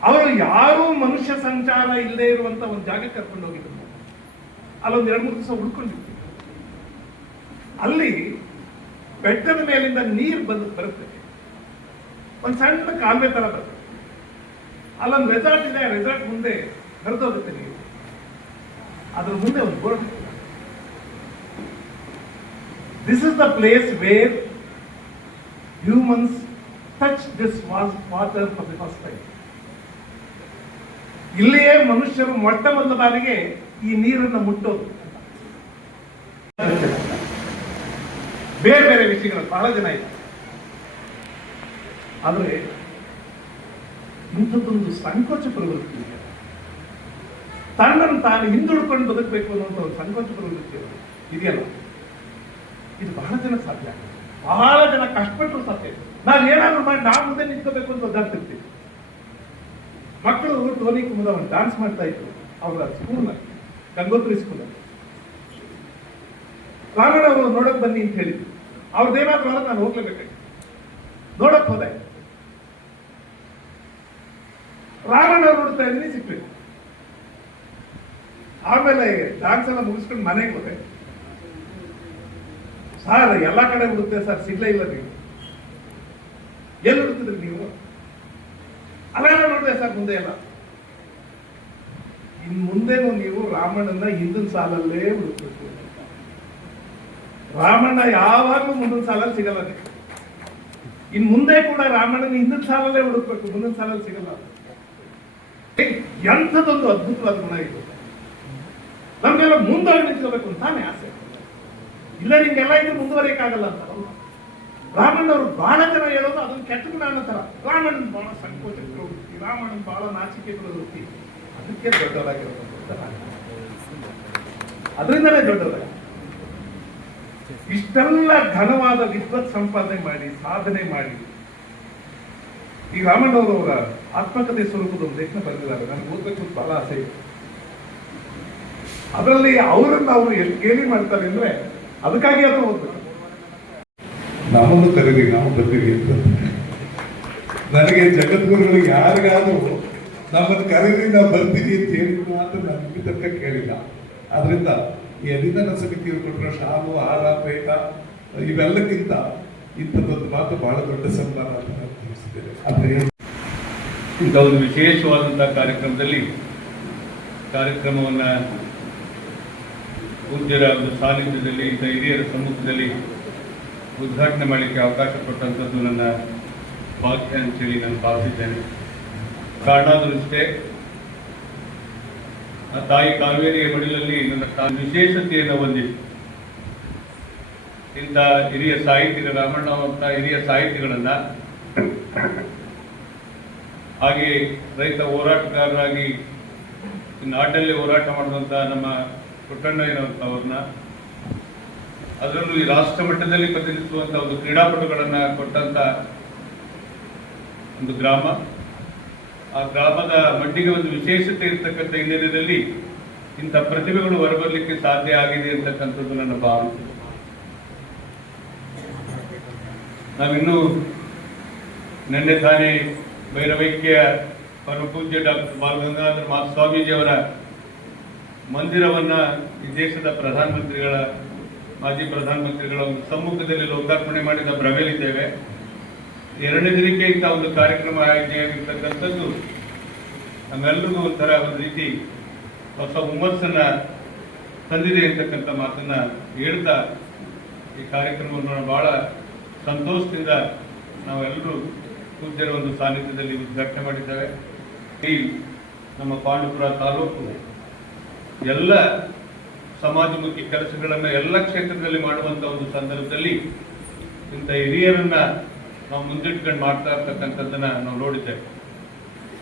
ಅವರು ಯಾರೂ ಮನುಷ್ಯ ಸಂಚಾರ ಇಲ್ಲದೆ ಇರುವಂತ ಒಂದು ಜಾಗಕ್ಕೆ ಕರ್ಕೊಂಡು ಹೋಗಿದ್ರು. ಅಲ್ಲೊಂದು 2-3 ದಿವಸ ಉಳ್ಕೊಂಡಿತ್ತು. ಅಲ್ಲಿ ಬೆಟ್ಟದ ಮೇಲಿಂದ ನೀರು ಬರುತ್ತೆ, ಒಂದು ಸಣ್ಣ ಕಾಲುವೆ ತರ ಬರುತ್ತೆ. ಅಲ್ಲೊಂದು ರೆಸಾರ್ಟ್ ಇದೆ, ರೆಸಾರ್ಟ್ ಮುಂದೆ ಹರಿದೋಗುತ್ತೆ ನೀರು. ಅದ್ರ ಮುಂದೆ ಒಂದು board, this is the place where humans touch this water for the first time. ಇಲ್ಲಿಯೇ ಮನುಷ್ಯರು ಮೊಟ್ಟ ಮೊದಲ ಬಾರಿಗೆ ಈ ನೀರನ್ನು ಮುಟ್ಟೋದು. ಬೇರೆ ಬೇರೆ ವಿಷಯಗಳು ಬಹಳ ಜನ ಇದೆ. ಆದರೆ ಇಂಥದ್ದೊಂದು ಸಂಕೋಚ ಪ್ರವೃತ್ತಿ ಇದೆ. ತನ್ನನ್ನು ತಾನು ಹಿಂದುಳ್ಕೊಂಡು ಬದುಕಬೇಕು ಅನ್ನುವಂಥ ಒಂದು ಸಂಕೋಚ ಪ್ರವೃತ್ತಿ ಇದೆಯಲ್ಲ, ಇದು ಬಹಳ ಜನ ಸಾಧ್ಯ. ಬಹಳ ಜನ ಕಷ್ಟಪಟ್ಟರು ಸಾಧ್ಯ. ನಾವು ಏನಾದ್ರು ಮಾಡಿ ನಾವು ಮುಂದೆ ನಿಂತ್ಕೋಬೇಕು ಅಂತ ಒದ್ದಾಡ್ತಿರ್ತೀವಿ. ಮಕ್ಕಳು ಟೋನಿ ಕುಮುದವನ್ ಡಾನ್ಸ್ ಮಾಡ್ತಾ ಇದ್ರು ಅವರ ಸ್ಕೂಲ್ನ, ಗಂಗೋತ್ರಿ ಸ್ಕೂಲಲ್ಲಿ. ರಾಮಣ್ಣ ಅವರು ನೋಡಕ್ ಬನ್ನಿ ಅಂತ ಹೇಳಿದ್ರು. ಅವ್ರದ್ದೇನಾದ್ರು ನಾನು ಹೋಗ್ಲೇಬೇಕಾಗಿ ನೋಡಕ್ ಹೋದೆ. ರಾಮಣ್ಣ ಅವ್ರು ನೋಡ್ತಾ ಇದ್ದೀನಿ, ಸಿಕ್ಬೇಕು. ಆಮೇಲೆ ಡಾನ್ಸ್ ಎಲ್ಲ ಮುಗಿಸ್ಕೊಂಡು ಮನೆಗೆ ಹೋದೆ. ಸರ್ ಎಲ್ಲಾ ಕಡೆ ಹುಡುಕ್ತೆ ಸರ್, ಸಿಗ್ಲೇ ಇಲ್ಲ. ನೀವು ಎಲ್ಲಿ ಹುಡುಕಿದ್ರಿ ನೀವು? ಅಲ್ಲೆಲ್ಲ ನೋಡಿದೆ ಸರ್, ಮುಂದೆ ಎಲ್ಲ. ಇನ್ ಮುಂದೇನು ನೀವು ರಾಮಣ್ಣನ ಹಿಂದಿನ ಸಾಲಲ್ಲೇ ಹುಡುಕ್ಬೇಕು. ರಾಮಣ್ಣ ಯಾವಾಗಲೂ ಮುಂದಿನ ಸಾಲಲ್ಲಿ ಸಿಗಲ್ಲ. ಇನ್ ಮುಂದೆ ಕೂಡ ರಾಮಣ್ಣನ ಹಿಂದಿನ ಸಾಲಲ್ಲೇ ಹುಡುಕ್ಬೇಕು, ಮುಂದಿನ ಸಾಲಲ್ಲಿ ಸಿಗಲ್ಲ. ಎಂಥದೊಂದು ಅದ್ಭುತವಾದ ಗುಣ ಇದು. ನಮ್ಗೆಲ್ಲ ಮುಂದೋಗಿ ನಿಂತ್ಕೋಬೇಕು ಅಂತಾನೆ ಆಸೆ. ಇಲ್ಲ ನಿಮ್ಗೆಲ್ಲ ಇದು ಮುಂದುವರಿಯಕ್ಕಾಗಲ್ಲ ಅಂತ. ರಾಮಣ್ಣವರು ಬಹಳ ಜನ ಹೇಳೋದು ಅದೊಂದು ಕೆಟ್ಟ ಗುಣ ಅನ್ನೋ ತರ. ರಾಮಣ್ಣನ ಬಹಳ ಸಂಕೋಚ ಪ್ರವೃತ್ತಿ, ರಾಮಣ್ಣನ ಬಹಳ ನಾಚಿಕೆ ಪ್ರವೃತ್ತಿ. ಅದಕ್ಕೆ ದೊಡ್ಡವರಾಗಿರೋದು, ಅದರಿಂದಲೇ ದೊಡ್ಡವರಾಗ. ಇಷ್ಟೆಲ್ಲ ಘನವಾದ ವಿದ್ವತ್ ಸಂಪಾದನೆ ಮಾಡಿ, ಸಾಧನೆ ಮಾಡಿ, ಈ ರಾಮಣ್ಣವರು ಅವರ ಆತ್ಮಕಥೆ ಸ್ವರೂಪದ ಒಂದು ಲೇಖನ ಬರೆದಿದ್ದಾರೆ. ನನಗೆ ಓದಬೇಕು ಅಂತ ಬಹಳ ಆಸೆ ಇದೆ. ಅದರಲ್ಲಿ ಅವರನ್ನು ಅವರು ಎಷ್ಟು ಗೇಲಿ ಮಾಡ್ತಾರೆ ಅಂದ್ರೆ ಅದಕ್ಕಾಗಿ ಅದು ಓದ್ಬೇಕು. ನಮ್ಮನ್ನು ಕರೀರಿ, ನಾವು ಬರ್ತೀವಿ ಅಂತ. ನನಗೆ ಜಗದ್ಗುರುಗಳು ಯಾರಿಗಾದ್ರೂ ನಮ್ಮನ್ನು ಕರೀರಿ ನಾವು ಬರ್ತೀವಿ ಅಂತ ಹೇಳಿದ್ರು ಮಾತ್ರ ನಾನು ಇಲ್ಲಿ ತನಕ ಕೇಳಿಲ್ಲ. ಆದ್ರಿಂದ ಈ ಅಭಿನಂದನ ಸಮಿತಿಯವರು ಕೊಟ್ಟರೆ ಶಾಲು, ಹಾರ, ಪೇಟ ಇವೆಲ್ಲಕ್ಕಿಂತ ಇಂಥದ್ದೊಂದು ಮಾತು ಬಹಳ ದೊಡ್ಡ ಸನ್ಮಾನ ಅಂತ ನಾನು ತಿಳಿಸಿದ್ದೇನೆ. ಆದರೆ ಇಂಥ ಒಂದು ವಿಶೇಷವಾದಂತಹ ಕಾರ್ಯಕ್ರಮವನ್ನು ಪೂಜ್ಯರ ಒಂದು ಸಾನ್ನಿಧ್ಯದಲ್ಲಿ, ಇಂಥ ಹಿರಿಯರ ಸಮ್ಮುಖದಲ್ಲಿ ಉದ್ಘಾಟನೆ ಮಾಡಲಿಕ್ಕೆ ಅವಕಾಶ ಕೊಟ್ಟಂಥದ್ದು ನನ್ನ ಭಾಗ್ಯ ಅಂತೇಳಿ ನಾನು ಭಾವಿಸಿದ್ದೇನೆ. ಕಾರಣಾದರೂ ಇಷ್ಟೇ, ಆ ತಾಯಿ ಕಾವೇರಿಯ ಮಡಿಲಲ್ಲಿ ನನ್ನ ವಿಶೇಷತೆಯನ್ನು ಹೊಂದಿದೆ. ಇಂಥ ಹಿರಿಯ ಸಾಹಿತಿಗಳ, ರಾಮಣ್ಣವಂಥ ಹಿರಿಯ ಸಾಹಿತಿಗಳನ್ನ, ಹಾಗೆ ರೈತ ಹೋರಾಟಗಾರರಾಗಿ ನಾಟಲ್ಲಿ ಹೋರಾಟ ಮಾಡಿದಂಥ ನಮ್ಮ ಪುಟ್ಟಣ್ಣಯ್ಯನವ್ರನ್ನ, ಅದರಲ್ಲೂ ಈ ರಾಷ್ಟ್ರ ಮಟ್ಟದಲ್ಲಿ ಪ್ರತಿನಿಧಿಸುವಂಥ ಒಂದು ಕ್ರೀಡಾಪಟುಗಳನ್ನು ಕೊಟ್ಟಂತ ಒಂದು ಗ್ರಾಮ. ಆ ಗ್ರಾಮದ ಮಟ್ಟಿಗೆ ಒಂದು ವಿಶೇಷತೆ ಇರ್ತಕ್ಕಂಥ ಹಿನ್ನೆಲೆಯಲ್ಲಿ ಇಂಥ ಪ್ರತಿಭೆಗಳು ಹೊರಬರಲಿಕ್ಕೆ ಸಾಧ್ಯ ಆಗಿದೆ ಅಂತಕ್ಕಂಥದ್ದು ನನ್ನ ಭಾವನೆ. ನಾವಿನ್ನೂ ನಿನ್ನೆ ತಾನೇ ಭೈರವೈಕ್ಯ ಪರಮ ಪೂಜ್ಯ ಡಾಕ್ಟರ್ ಬಾಲಗಂಗಾಧರ ಮಹಾಸ್ವಾಮೀಜಿಯವರ ಮಂದಿರವನ್ನ ಈ ದೇಶದ ಪ್ರಧಾನಮಂತ್ರಿಗಳ, ಮಾಜಿ ಪ್ರಧಾನಮಂತ್ರಿಗಳ ಒಂದು ಸಮ್ಮುಖದಲ್ಲಿ ಲೋಕಾರ್ಪಣೆ ಮಾಡಿದ ಭ್ರಮೆಯಲ್ಲಿದ್ದೇವೆ. 2ನೇ ದಿನಕ್ಕೆ ಇಂಥ ಒಂದು ಕಾರ್ಯಕ್ರಮ ಆಯೋಜನೆಯಾಗಿರ್ತಕ್ಕಂಥದ್ದು ನಮ್ಮೆಲ್ಲರಿಗೂ ಒಂಥರ ಒಂದು ರೀತಿ ಹೊಸ ಹುಮ್ಮಸ್ಸನ್ನ ತಂದಿದೆ ಅಂತಕ್ಕಂಥ ಮಾತನ್ನ ಹೇಳ್ತಾ, ಈ ಕಾರ್ಯಕ್ರಮವನ್ನು ಬಹಳ ಸಂತೋಷದಿಂದ ನಾವೆಲ್ಲರೂ ಪೂಜ್ಯರ ಒಂದು ಸಾನ್ನಿಧ್ಯದಲ್ಲಿ ಉದ್ಘಾಟನೆ ಮಾಡಿದ್ದೇವೆ. ಈ ನಮ್ಮ ಪಾಂಡುಪುರ ತಾಲೂಕು ಎಲ್ಲ ಸಮಾಜಮುಖಿ ಕೆಲಸಗಳನ್ನು ಎಲ್ಲ ಕ್ಷೇತ್ರದಲ್ಲಿ ಮಾಡುವಂಥ ಒಂದು ಸಂದರ್ಭದಲ್ಲಿ ಇಂಥ ಹಿರಿಯರನ್ನ ನಾವು ಮುಂದಿಟ್ಕೊಂಡು ಮಾಡ್ತಾ ಇರ್ತಕ್ಕಂಥದ್ದನ್ನ ನಾವು ನೋಡಿದ್ದೇವೆ.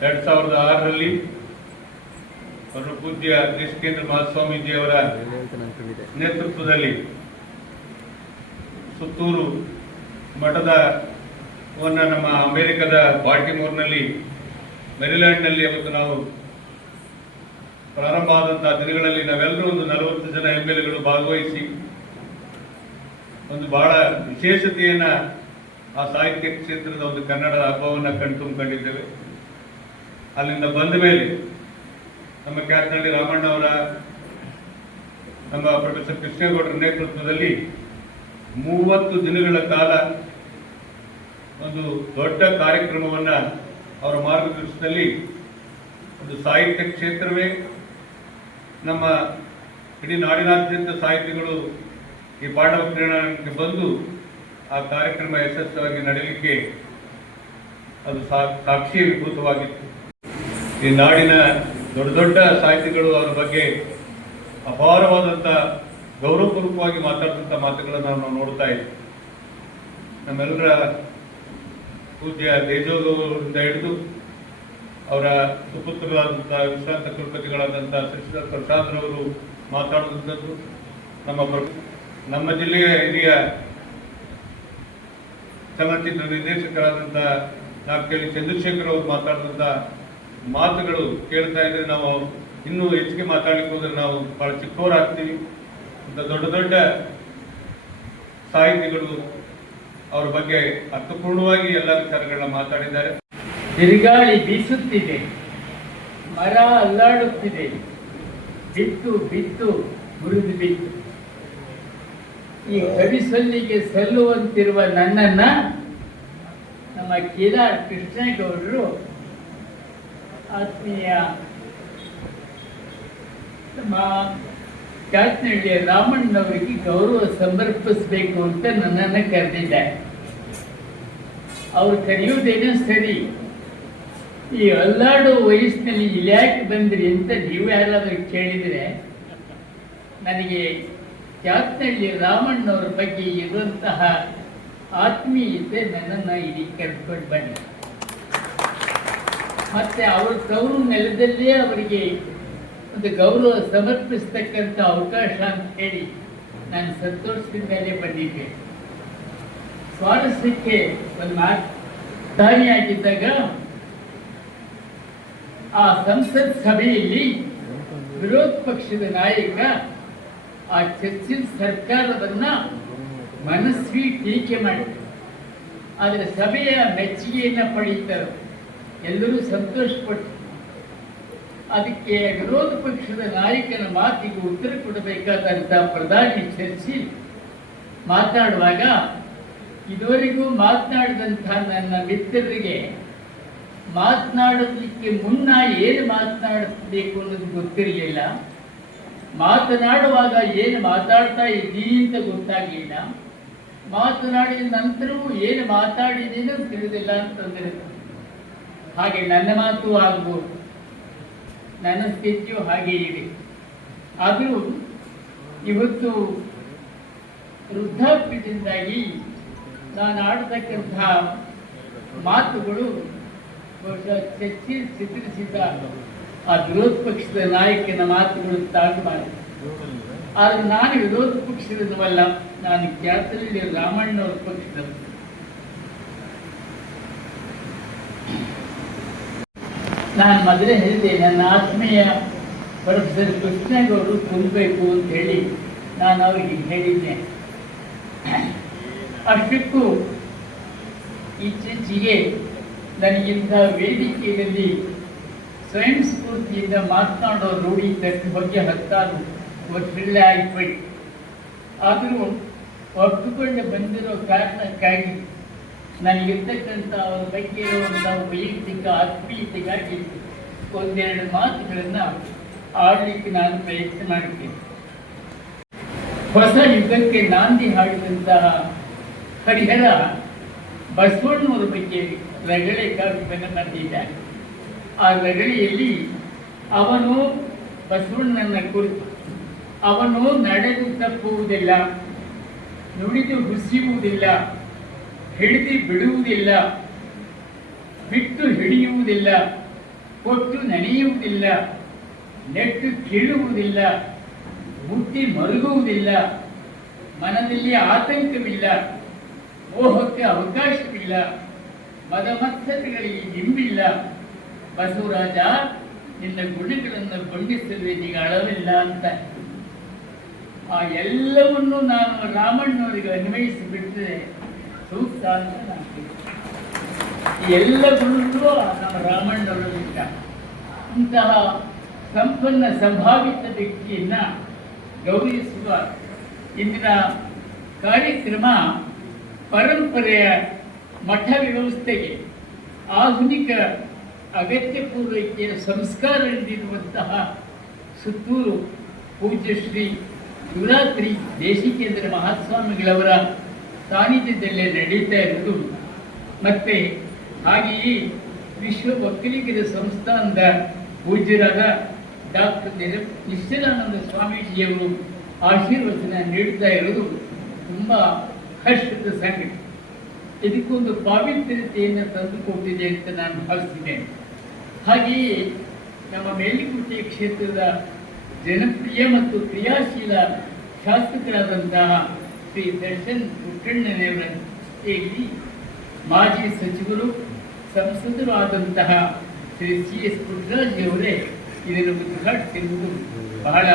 2006ರಲ್ಲಿ ಪರಮ ಪೂಜ್ಯ ದೇಶಿಕೇಂದ್ರ ಮಹಾಸ್ವಾಮೀಜಿಯವರ ನೇತೃತ್ವದಲ್ಲಿ ಸುತ್ತೂರು ಮಠದ ನಮ್ಮ ಅಮೆರಿಕದ ಬಾಲ್ಟಿಮೋರ್ನಲ್ಲಿ, ಮೆರಿಲ್ಯಾಂಡ್ನಲ್ಲಿ ಅವತ್ತು ನಾವು ಪ್ರಾರಂಭ ಆದಂತಹ ದಿನಗಳಲ್ಲಿ ನಾವೆಲ್ಲರೂ ಒಂದು 40 ಜನ MLAಗಳು ಭಾಗವಹಿಸಿ ಒಂದು ಬಹಳ ವಿಶೇಷತೆಯನ್ನ ಆ ಸಾಹಿತ್ಯ ಕ್ಷೇತ್ರದ ಒಂದು ಕನ್ನಡದ ಹಬ್ಬವನ್ನು ಕಣ್ತುಂಬಿಕೊಂಡಿದ್ದೇವೆ. ಅಲ್ಲಿಂದ ಬಂದ ಮೇಲೆ ನಮ್ಮ ಕ್ಯಾತ್ನಳ್ಳಿ ರಾಮಣ್ಣವರ, ನಮ್ಮ ಪ್ರೊಫೆಸರ್ ಕೃಷ್ಣೇಗೌಡರ ನೇತೃತ್ವದಲ್ಲಿ 30 ದಿನಗಳ ಕಾಲ ಒಂದು ದೊಡ್ಡ ಕಾರ್ಯಕ್ರಮವನ್ನ ಅವರ ಮಾರ್ಗದರ್ಶನದಲ್ಲಿ ಒಂದು ಸಾಹಿತ್ಯ ಕ್ಷೇತ್ರವೇ ನಮ್ಮ ಇಡೀ ನಾಡಿನಾದ್ಯಂತ ಸಾಹಿತಿಗಳು ಈ ಪಾಂಡವ ಕ್ರೀಡಾಂಗಣಕ್ಕೆ ಬಂದು ಆ ಕಾರ್ಯಕ್ರಮ ಯಶಸ್ವಿಯಾಗಿ ನಡೆಯಲಿಕ್ಕೆ ಅದು ಸಾಕ್ಷೀಭೂತವಾಗಿತ್ತು. ಈ ನಾಡಿನ ದೊಡ್ಡ ದೊಡ್ಡ ಸಾಹಿತಿಗಳು ಅವರ ಬಗ್ಗೆ ಅಪಾರವಾದಂಥ ಗೌರವಪೂರ್ವಕವಾಗಿ ಮಾತಾಡಿದಂಥ ಮಾತುಗಳನ್ನು ನಾವು ನೋಡ್ತಾ ಇದ್ದೀವಿ. ನಮ್ಮೆಲ್ಲರ ಪೂಜ್ಯ ದೇಜೋಗವರಿಂದ ಹಿಡಿದು ಅವರ ಸುಪುತ್ರರಾದಂಥ ವಿಶ್ರಾಂತ ಕುಲಪತಿಗಳಾದಂಥ ಶಶಿಧರ್ ಪ್ರಸಾದ್ರವರು ಮಾತಾಡುವಂಥದ್ದು, ನಮ್ಮ ಜಿಲ್ಲೆಯ ಹಿರಿಯ ಚಲನಚಿತ್ರ ನಿರ್ದೇಶಕರಾದಂಥ ನಾಗಕೇಳಿ ಚಂದ್ರಶೇಖರ್ ಅವರು ಮಾತಾಡಿದಂಥ ಮಾತುಗಳು ಕೇಳ್ತಾ ಇದ್ರೆ ನಾವು ಇನ್ನೂ ಹೆಚ್ಚಿಗೆ ಮಾತಾಡಲಿಕ್ಕೆ ಹೋದ್ರೆ ನಾವು ಬಹಳ ಚಿಕ್ಕವರಾಗ್ತೀವಿ. ಅಂತ ದೊಡ್ಡ ದೊಡ್ಡ ಸಾಹಿತಿಗಳು ಅವರ ಬಗ್ಗೆ ಅರ್ಥಪೂರ್ಣವಾಗಿ ಎಲ್ಲ ವಿಚಾರಗಳನ್ನ ಮಾತಾಡಿದ್ದಾರೆ. ಬಿರುಗಾಳಿ ಬೀಸುತ್ತಿದೆ, ಮರ ಅಲ್ಲಾಡುತ್ತಿದೆ, ಬಿತ್ತು ಬಿತ್ತು ಮುರಿದು ಬಿತ್ತು. ಈ ಕವಿಸಲ್ಲಿಗೆ ಸಲ್ಲುವಂತಿರುವ ನನ್ನನ್ನ ನಮ್ಮ ಕೇದಾರ್ ಕೃಷ್ಣೇಗೌಡರು ಆತ್ಮೀಯ ನಮ್ಮ ಕ್ಯಾತ್ನಳ್ಳಿಯ ರಾಮಣ್ಣವರಿಗೆ ಗೌರವ ಸಮರ್ಪಿಸಬೇಕು ಅಂತ ನನ್ನನ್ನು ಕರೆದಿದ್ದಾರೆ. ಅವ್ರು ಕರೆಯುವುದೇನೋ ಸರಿ, ಈ ಅಲ್ಲಾಡೋ ವಯಸ್ಸಿನಲ್ಲಿ ಇಲ್ಲಿ ಯಾಕೆ ಬಂದ್ರಿ ಅಂತ ನೀವು ಯಾರಾದರೂ ಕೇಳಿದರೆ ನನಗೆ ಕ್ಯಾತ್ನಳ್ಳಿ ರಾಮಣ್ಣವ್ರ ಬಗ್ಗೆ ಇರುವಂತಹ ಆತ್ಮೀಯತೆ ನನ್ನನ್ನು ಇಲ್ಲಿ ಕರ್ಕೊಂಡು ಬನ್ನಿ. ಮತ್ತೆ ಅವ್ರ ತವರು ನೆಲದಲ್ಲೇ ಅವರಿಗೆ ಒಂದು ಗೌರವ ಸಮರ್ಪಿಸ್ತಕ್ಕಂಥ ಅವಕಾಶ ಅಂತ ಹೇಳಿ ನಾನು ಸಂತೋಷದ ಮೇಲೆ ಬಂದಿದ್ದೆ. ಸ್ವಾರಸ್ಯಕ್ಕೆ ಒಂದು ಮಾತಾಗಿದ್ದಾಗ ಆ ಸಂಸತ್ ಸಭೆಯಲ್ಲಿ ವಿರೋಧ ಪಕ್ಷದ ನಾಯಕ ಆ ಚರ್ಚಿಲ್ ಸರ್ಕಾರವನ್ನ ಮನಸ್ವಿ ಟೀಕೆ ಮಾಡಿದರು. ಆದರೆ ಸಭೆಯ ಮೆಚ್ಚುಗೆಯನ್ನು ಪಡೆಯುತ್ತಾರೆ, ಎಲ್ಲರೂ ಸಂತೋಷಪಟ್ಟರು. ಅದಕ್ಕೆ ವಿರೋಧ ಪಕ್ಷದ ನಾಯಕನ ಮಾತಿಗೆ ಉತ್ತರ ಕೊಡಬೇಕಾದಂಥ ಪ್ರಧಾನಿ ಚರ್ಚಿಲ್ ಮಾತಾಡುವಾಗ ಇದುವರೆಗೂ ಮಾತನಾಡಿದಂಥ ನನ್ನ ಮಿತ್ರರಿಗೆ ಮಾತನಾಡಲಿಕ್ಕೆ ಮುನ್ನ ಏನು ಮಾತನಾಡಬೇಕು ಅನ್ನೋದು ಗೊತ್ತಿರಲಿಲ್ಲ, ಮಾತನಾಡುವಾಗ ಏನು ಮಾತಾಡ್ತಾ ಇದ್ದೀನಿ ಅಂತ ಗೊತ್ತಾಗಲಿಲ್ಲ, ಮಾತನಾಡಿದ ನಂತರವೂ ಏನು ಮಾತಾಡಿದ್ದೀನೋ ತಿಳಿದಿಲ್ಲ ಅಂತಂದರೆ ಹಾಗೆ ನನ್ನ ಮಾತು ಆಗ್ಬೋದು, ನನ್ನ ಸ್ಥಿತಿಯು ಹಾಗೆ ಇದೆ. ಆದರೂ ಇವತ್ತು ವೃದ್ಧಾಪ್ಯದಿಂದಾಗಿ ನಾನು ಆಡತಕ್ಕಂಥ ಮಾತುಗಳು ಬಹುಶಃ ಚರ್ಚಿಲ್ ಚಿತ್ರಿಸಿದ ಆ ವಿರೋಧ ಪಕ್ಷದ ನಾಯಕನ ಮಾತುಗಳು ತಾಳ್ಬಾರದು. ಆದರೆ ನಾನು ವಿರೋಧ ಪಕ್ಷದವಲ್ಲ, ನಾನು ಕ್ಯಾತ್ನಳ್ಳಿ ರಾಮಣ್ಣವ್ರ ಪಕ್ಷದವರು. ನಾನು ಮೊದಲೇ ಹೇಳಿದೆ, ನನ್ನ ಆತ್ಮೀಯ ಪ್ರೊಫೆಸರ್ ಕೃಷ್ಣೇಗೌಡರು ತುಂಬಬೇಕು ಅಂತ ಹೇಳಿ ನಾನು ಅವರಿಗೆ ಹೇಳಿದ್ದೆ. ಅಷ್ಟಕ್ಕೂ ಇತ್ತೀಚೆಗೆ ನನಗಿಂತ ವೇದಿಕೆಯಲ್ಲಿ ಸ್ವಯಂ ಸ್ಫೂರ್ತಿಯಿಂದ ಮಾತನಾಡೋ ರೂಢಿ ತಕ್ಕ ಬಗ್ಗೆ 10 ವರ್ಷಗಳೇ ಆಗಿಬಿಟ್ಟು, ಆದರೂ ಒಪ್ಪಿಕೊಂಡು ಬಂದಿರೋ ಕಾರಣಕ್ಕಾಗಿ ನನಗಿರ್ತಕ್ಕಂಥ ಅವ್ರ ಬಗ್ಗೆ ಇರುವಂಥ ವೈಯಕ್ತಿಕ ಆತ್ಮೀಯತೆಗಾಗಿ ಒಂದೆರಡು ಮಾತುಗಳನ್ನು ಆಡಲಿಕ್ಕೆ ನಾನು ಪ್ರಯತ್ನ ಮಾಡುತ್ತೇನೆ. ಹೊಸ ಯುಗಕ್ಕೆ ನಾಂದಿ ಹಾಡಿದಂತಹ ಹರಿಹರ ಬಸವಣ್ಣವರ ಬಗ್ಗೆ ರಗಳೆ ಕಾವ್ಯವನ್ನು ಬರೆದಿದ್ದಾನೆ. ಆ ರಗಳೆಯಲ್ಲಿ ಅವನು ಬಸವಣ್ಣನ ಕುರಿತು, ಅವನು ನಡೆದು ತಪ್ಪುವುದಿಲ್ಲ, ನುಡಿದು ಹುಸಿಯುವುದಿಲ್ಲ, ಹಿಡಿದು ಬಿಡುವುದಿಲ್ಲ, ಬಿಟ್ಟು ಹಿಡಿಯುವುದಿಲ್ಲ, ಕೊಟ್ಟು ನೆನೆಯುವುದಿಲ್ಲ, ನೆಟ್ಟು ಕೀಳುವುದಿಲ್ಲ, ಬುದ್ಧಿ ಮರುಗುವುದಿಲ್ಲ, ಮನದಲ್ಲಿ ಆತಂಕವಿಲ್ಲ, ಮೋಹಕ್ಕೆ ಅವಕಾಶವಿಲ್ಲ, ಮದಮತ್ಸರಗಳಿಗೆ ದಿಂಬಿಲ್ಲ. ಬಸವರಾಜ, ನಿನ್ನ ಗುಣಗಳನ್ನು ಬಣ್ಣಿಸಲು ಇದೀಗ ಅಳವಿಲ್ಲ ಅಂತ. ಆ ಎಲ್ಲವನ್ನು ನಾನು ರಾಮಣ್ಣವರಿಗೆ ಅನ್ವಯಿಸಿಬಿಟ್ರೆ ಸೂಕ್ತ ಅಂತ ನಾನು ಈ ಎಲ್ಲ ಗುಣಗಳು ನಮ್ಮ ರಾಮಣ್ಣವರಲ್ಲಿದ್ದ. ಇಂತಹ ಸಂಪನ್ನ ಸಂಭಾವಿತ ವ್ಯಕ್ತಿಯನ್ನ ಗೌರವಿಸುವ ಇಂದಿನ ಕಾರ್ಯಕ್ರಮ ಪರಂಪರೆಯ ಮಠ ವ್ಯವಸ್ಥೆಗೆ ಆಧುನಿಕ ಅಗತ್ಯ ಪೂರ್ವೈಕೆಯ ಸಂಸ್ಕಾರ ನೀಡುವಂತಹ ಸುತ್ತೂರು ಪೂಜ್ಯ ಶ್ರೀ ಶಿವರಾತ್ರಿ ದೇಶಿಕೇಂದ್ರ ಮಹಾಸ್ವಾಮಿಗಳವರ ಸಾನ್ನಿಧ್ಯದಲ್ಲೇ ನಡೀತಾ ಇರುವುದು, ಮತ್ತೆ ಹಾಗೆಯೇ ವಿಶ್ವ ಒಕ್ಕಲಿಗರ ಸಂಸ್ಥಾನದ ಪೂಜ್ಯರಾದ ಡಾಕ್ಟರ್ ನಿಶ್ಚಲಾನಂದ ಸ್ವಾಮೀಜಿಯವರು ಆಶೀರ್ವಚನ ನೀಡುತ್ತಾ ಇರುವುದು ತುಂಬ ಹರ್ಷದ ಸಂಗತಿ. ಇದಕ್ಕೊಂದು ಪಾವಿತ್ರ್ಯತೆಯನ್ನು ತಂದುಕೊಟ್ಟಿದೆ ಅಂತ ನಾನು ಭಾವಿಸಿದ್ದೇನೆ. ಹಾಗೆಯೇ ನಮ್ಮ ಮೇಲಿಕೋಟೆ ಕ್ಷೇತ್ರದ ಜನಪ್ರಿಯ ಮತ್ತು ಕ್ರಿಯಾಶೀಲ ಶಾಸಕರಾದಂತಹ ಶ್ರೀ ದರ್ಶನ್ ಪುಟ್ಟಣ್ಣನವರ ಜೊತೆಯಲ್ಲಿ ಮಾಜಿ ಸಚಿವರು ಸಂಸದರು ಆದಂತಹ ಶ್ರೀ CS ಪುಟ್ಟರಾಜ್ ಅವರೇ ಇದನ್ನು ಉದ್ಘಾಟಿಸಿರುವುದು ಬಹಳ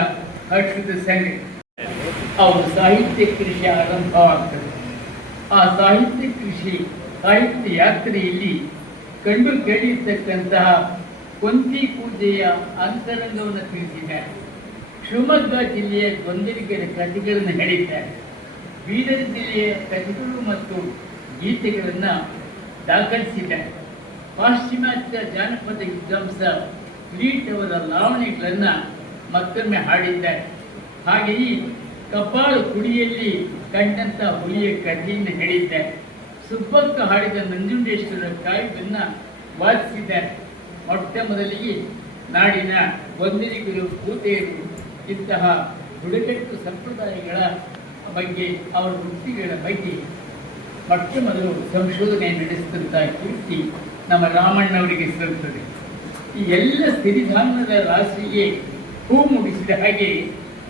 ಹರ್ಷದ ಸಂಗತಿ. ಅವರು ಸಾಹಿತ್ಯ ಕೃಷಿ ಆರಂಭವಾಗ್ತದೆ. ಆ ಸಾಹಿತ್ಯ ಕೃಷಿ ಸಾಹಿತ್ಯ ಯಾತ್ರೆಯಲ್ಲಿ ಕಂಡು ಕೇಳಿರ್ತಕ್ಕಂತಹ ಕೊಂತಿ ಪೂಜೆಯ ಅಂತರಂಗವನ್ನು ತಿಳಿಸಿದ್ದಾರೆ. ಶಿವಮೊಗ್ಗ ಜಿಲ್ಲೆಯ ಗೊಂದಲಿಗರ ಕಥೆಗಳನ್ನು ಹೇಳಿದ್ದಾರೆ. ಬೀದರ್ ಜಿಲ್ಲೆಯ ಕಥೆಗಳು ಮತ್ತು ಗೀತೆಗಳನ್ನು ದಾಖಲಿಸಿದ್ದಾರೆ. ಪಾಶ್ಚಿಮಾತ್ಯ ಜಾನಪದ ವಿದ್ವಾಂಸ ಫ್ಲೀಟ್ ಅವರ ಲಾವಣಿಗಳನ್ನು ಮತ್ತೊಮ್ಮೆ ಹಾಡಿದ್ದಾರೆ. ಹಾಗೆಯೇ ಕಪಾಳು ಕುಡಿಯಲ್ಲಿ ಕಂಡಂಥ ಹುಲಿಯ ಕಥೆಯನ್ನು ಹೇಳಿದ್ದಾರೆ. ಸುಬ್ಬಕ್ಕ ಹಾಡಿದ ನಂಜುಂಡೇಶ್ವರ ಕಾವ್ಯವನ್ನು ವಾದಿಸಿದ್ದಾರೆ. ಮೊಟ್ಟ ಮೊದಲಿಗೆ ನಾಡಿನ ಗೊಂದಲಿಗರು, ಭೂತೆಯರು ಇಂತಹ ಬುಡಕಟ್ಟು ಸಂಪ್ರದಾಯಗಳ ಬಗ್ಗೆ, ಅವರ ವೃತ್ತಿಗಳ ಬಗ್ಗೆ ಮೊಟ್ಟ ಮೊದಲು ಸಂಶೋಧನೆ ನಡೆಸಿದಂಥ ಕೀರ್ತಿ ನಮ್ಮ ರಾಮಣ್ಣವರಿಗೆ ಸಲ್ಲುತ್ತದೆ. ಈ ಎಲ್ಲ ಸಿರಿಧಾನ್ಯದ ರಾಶಿಗೆ ಹೂ ಮುಡಿಸಿದ ಹಾಗೆ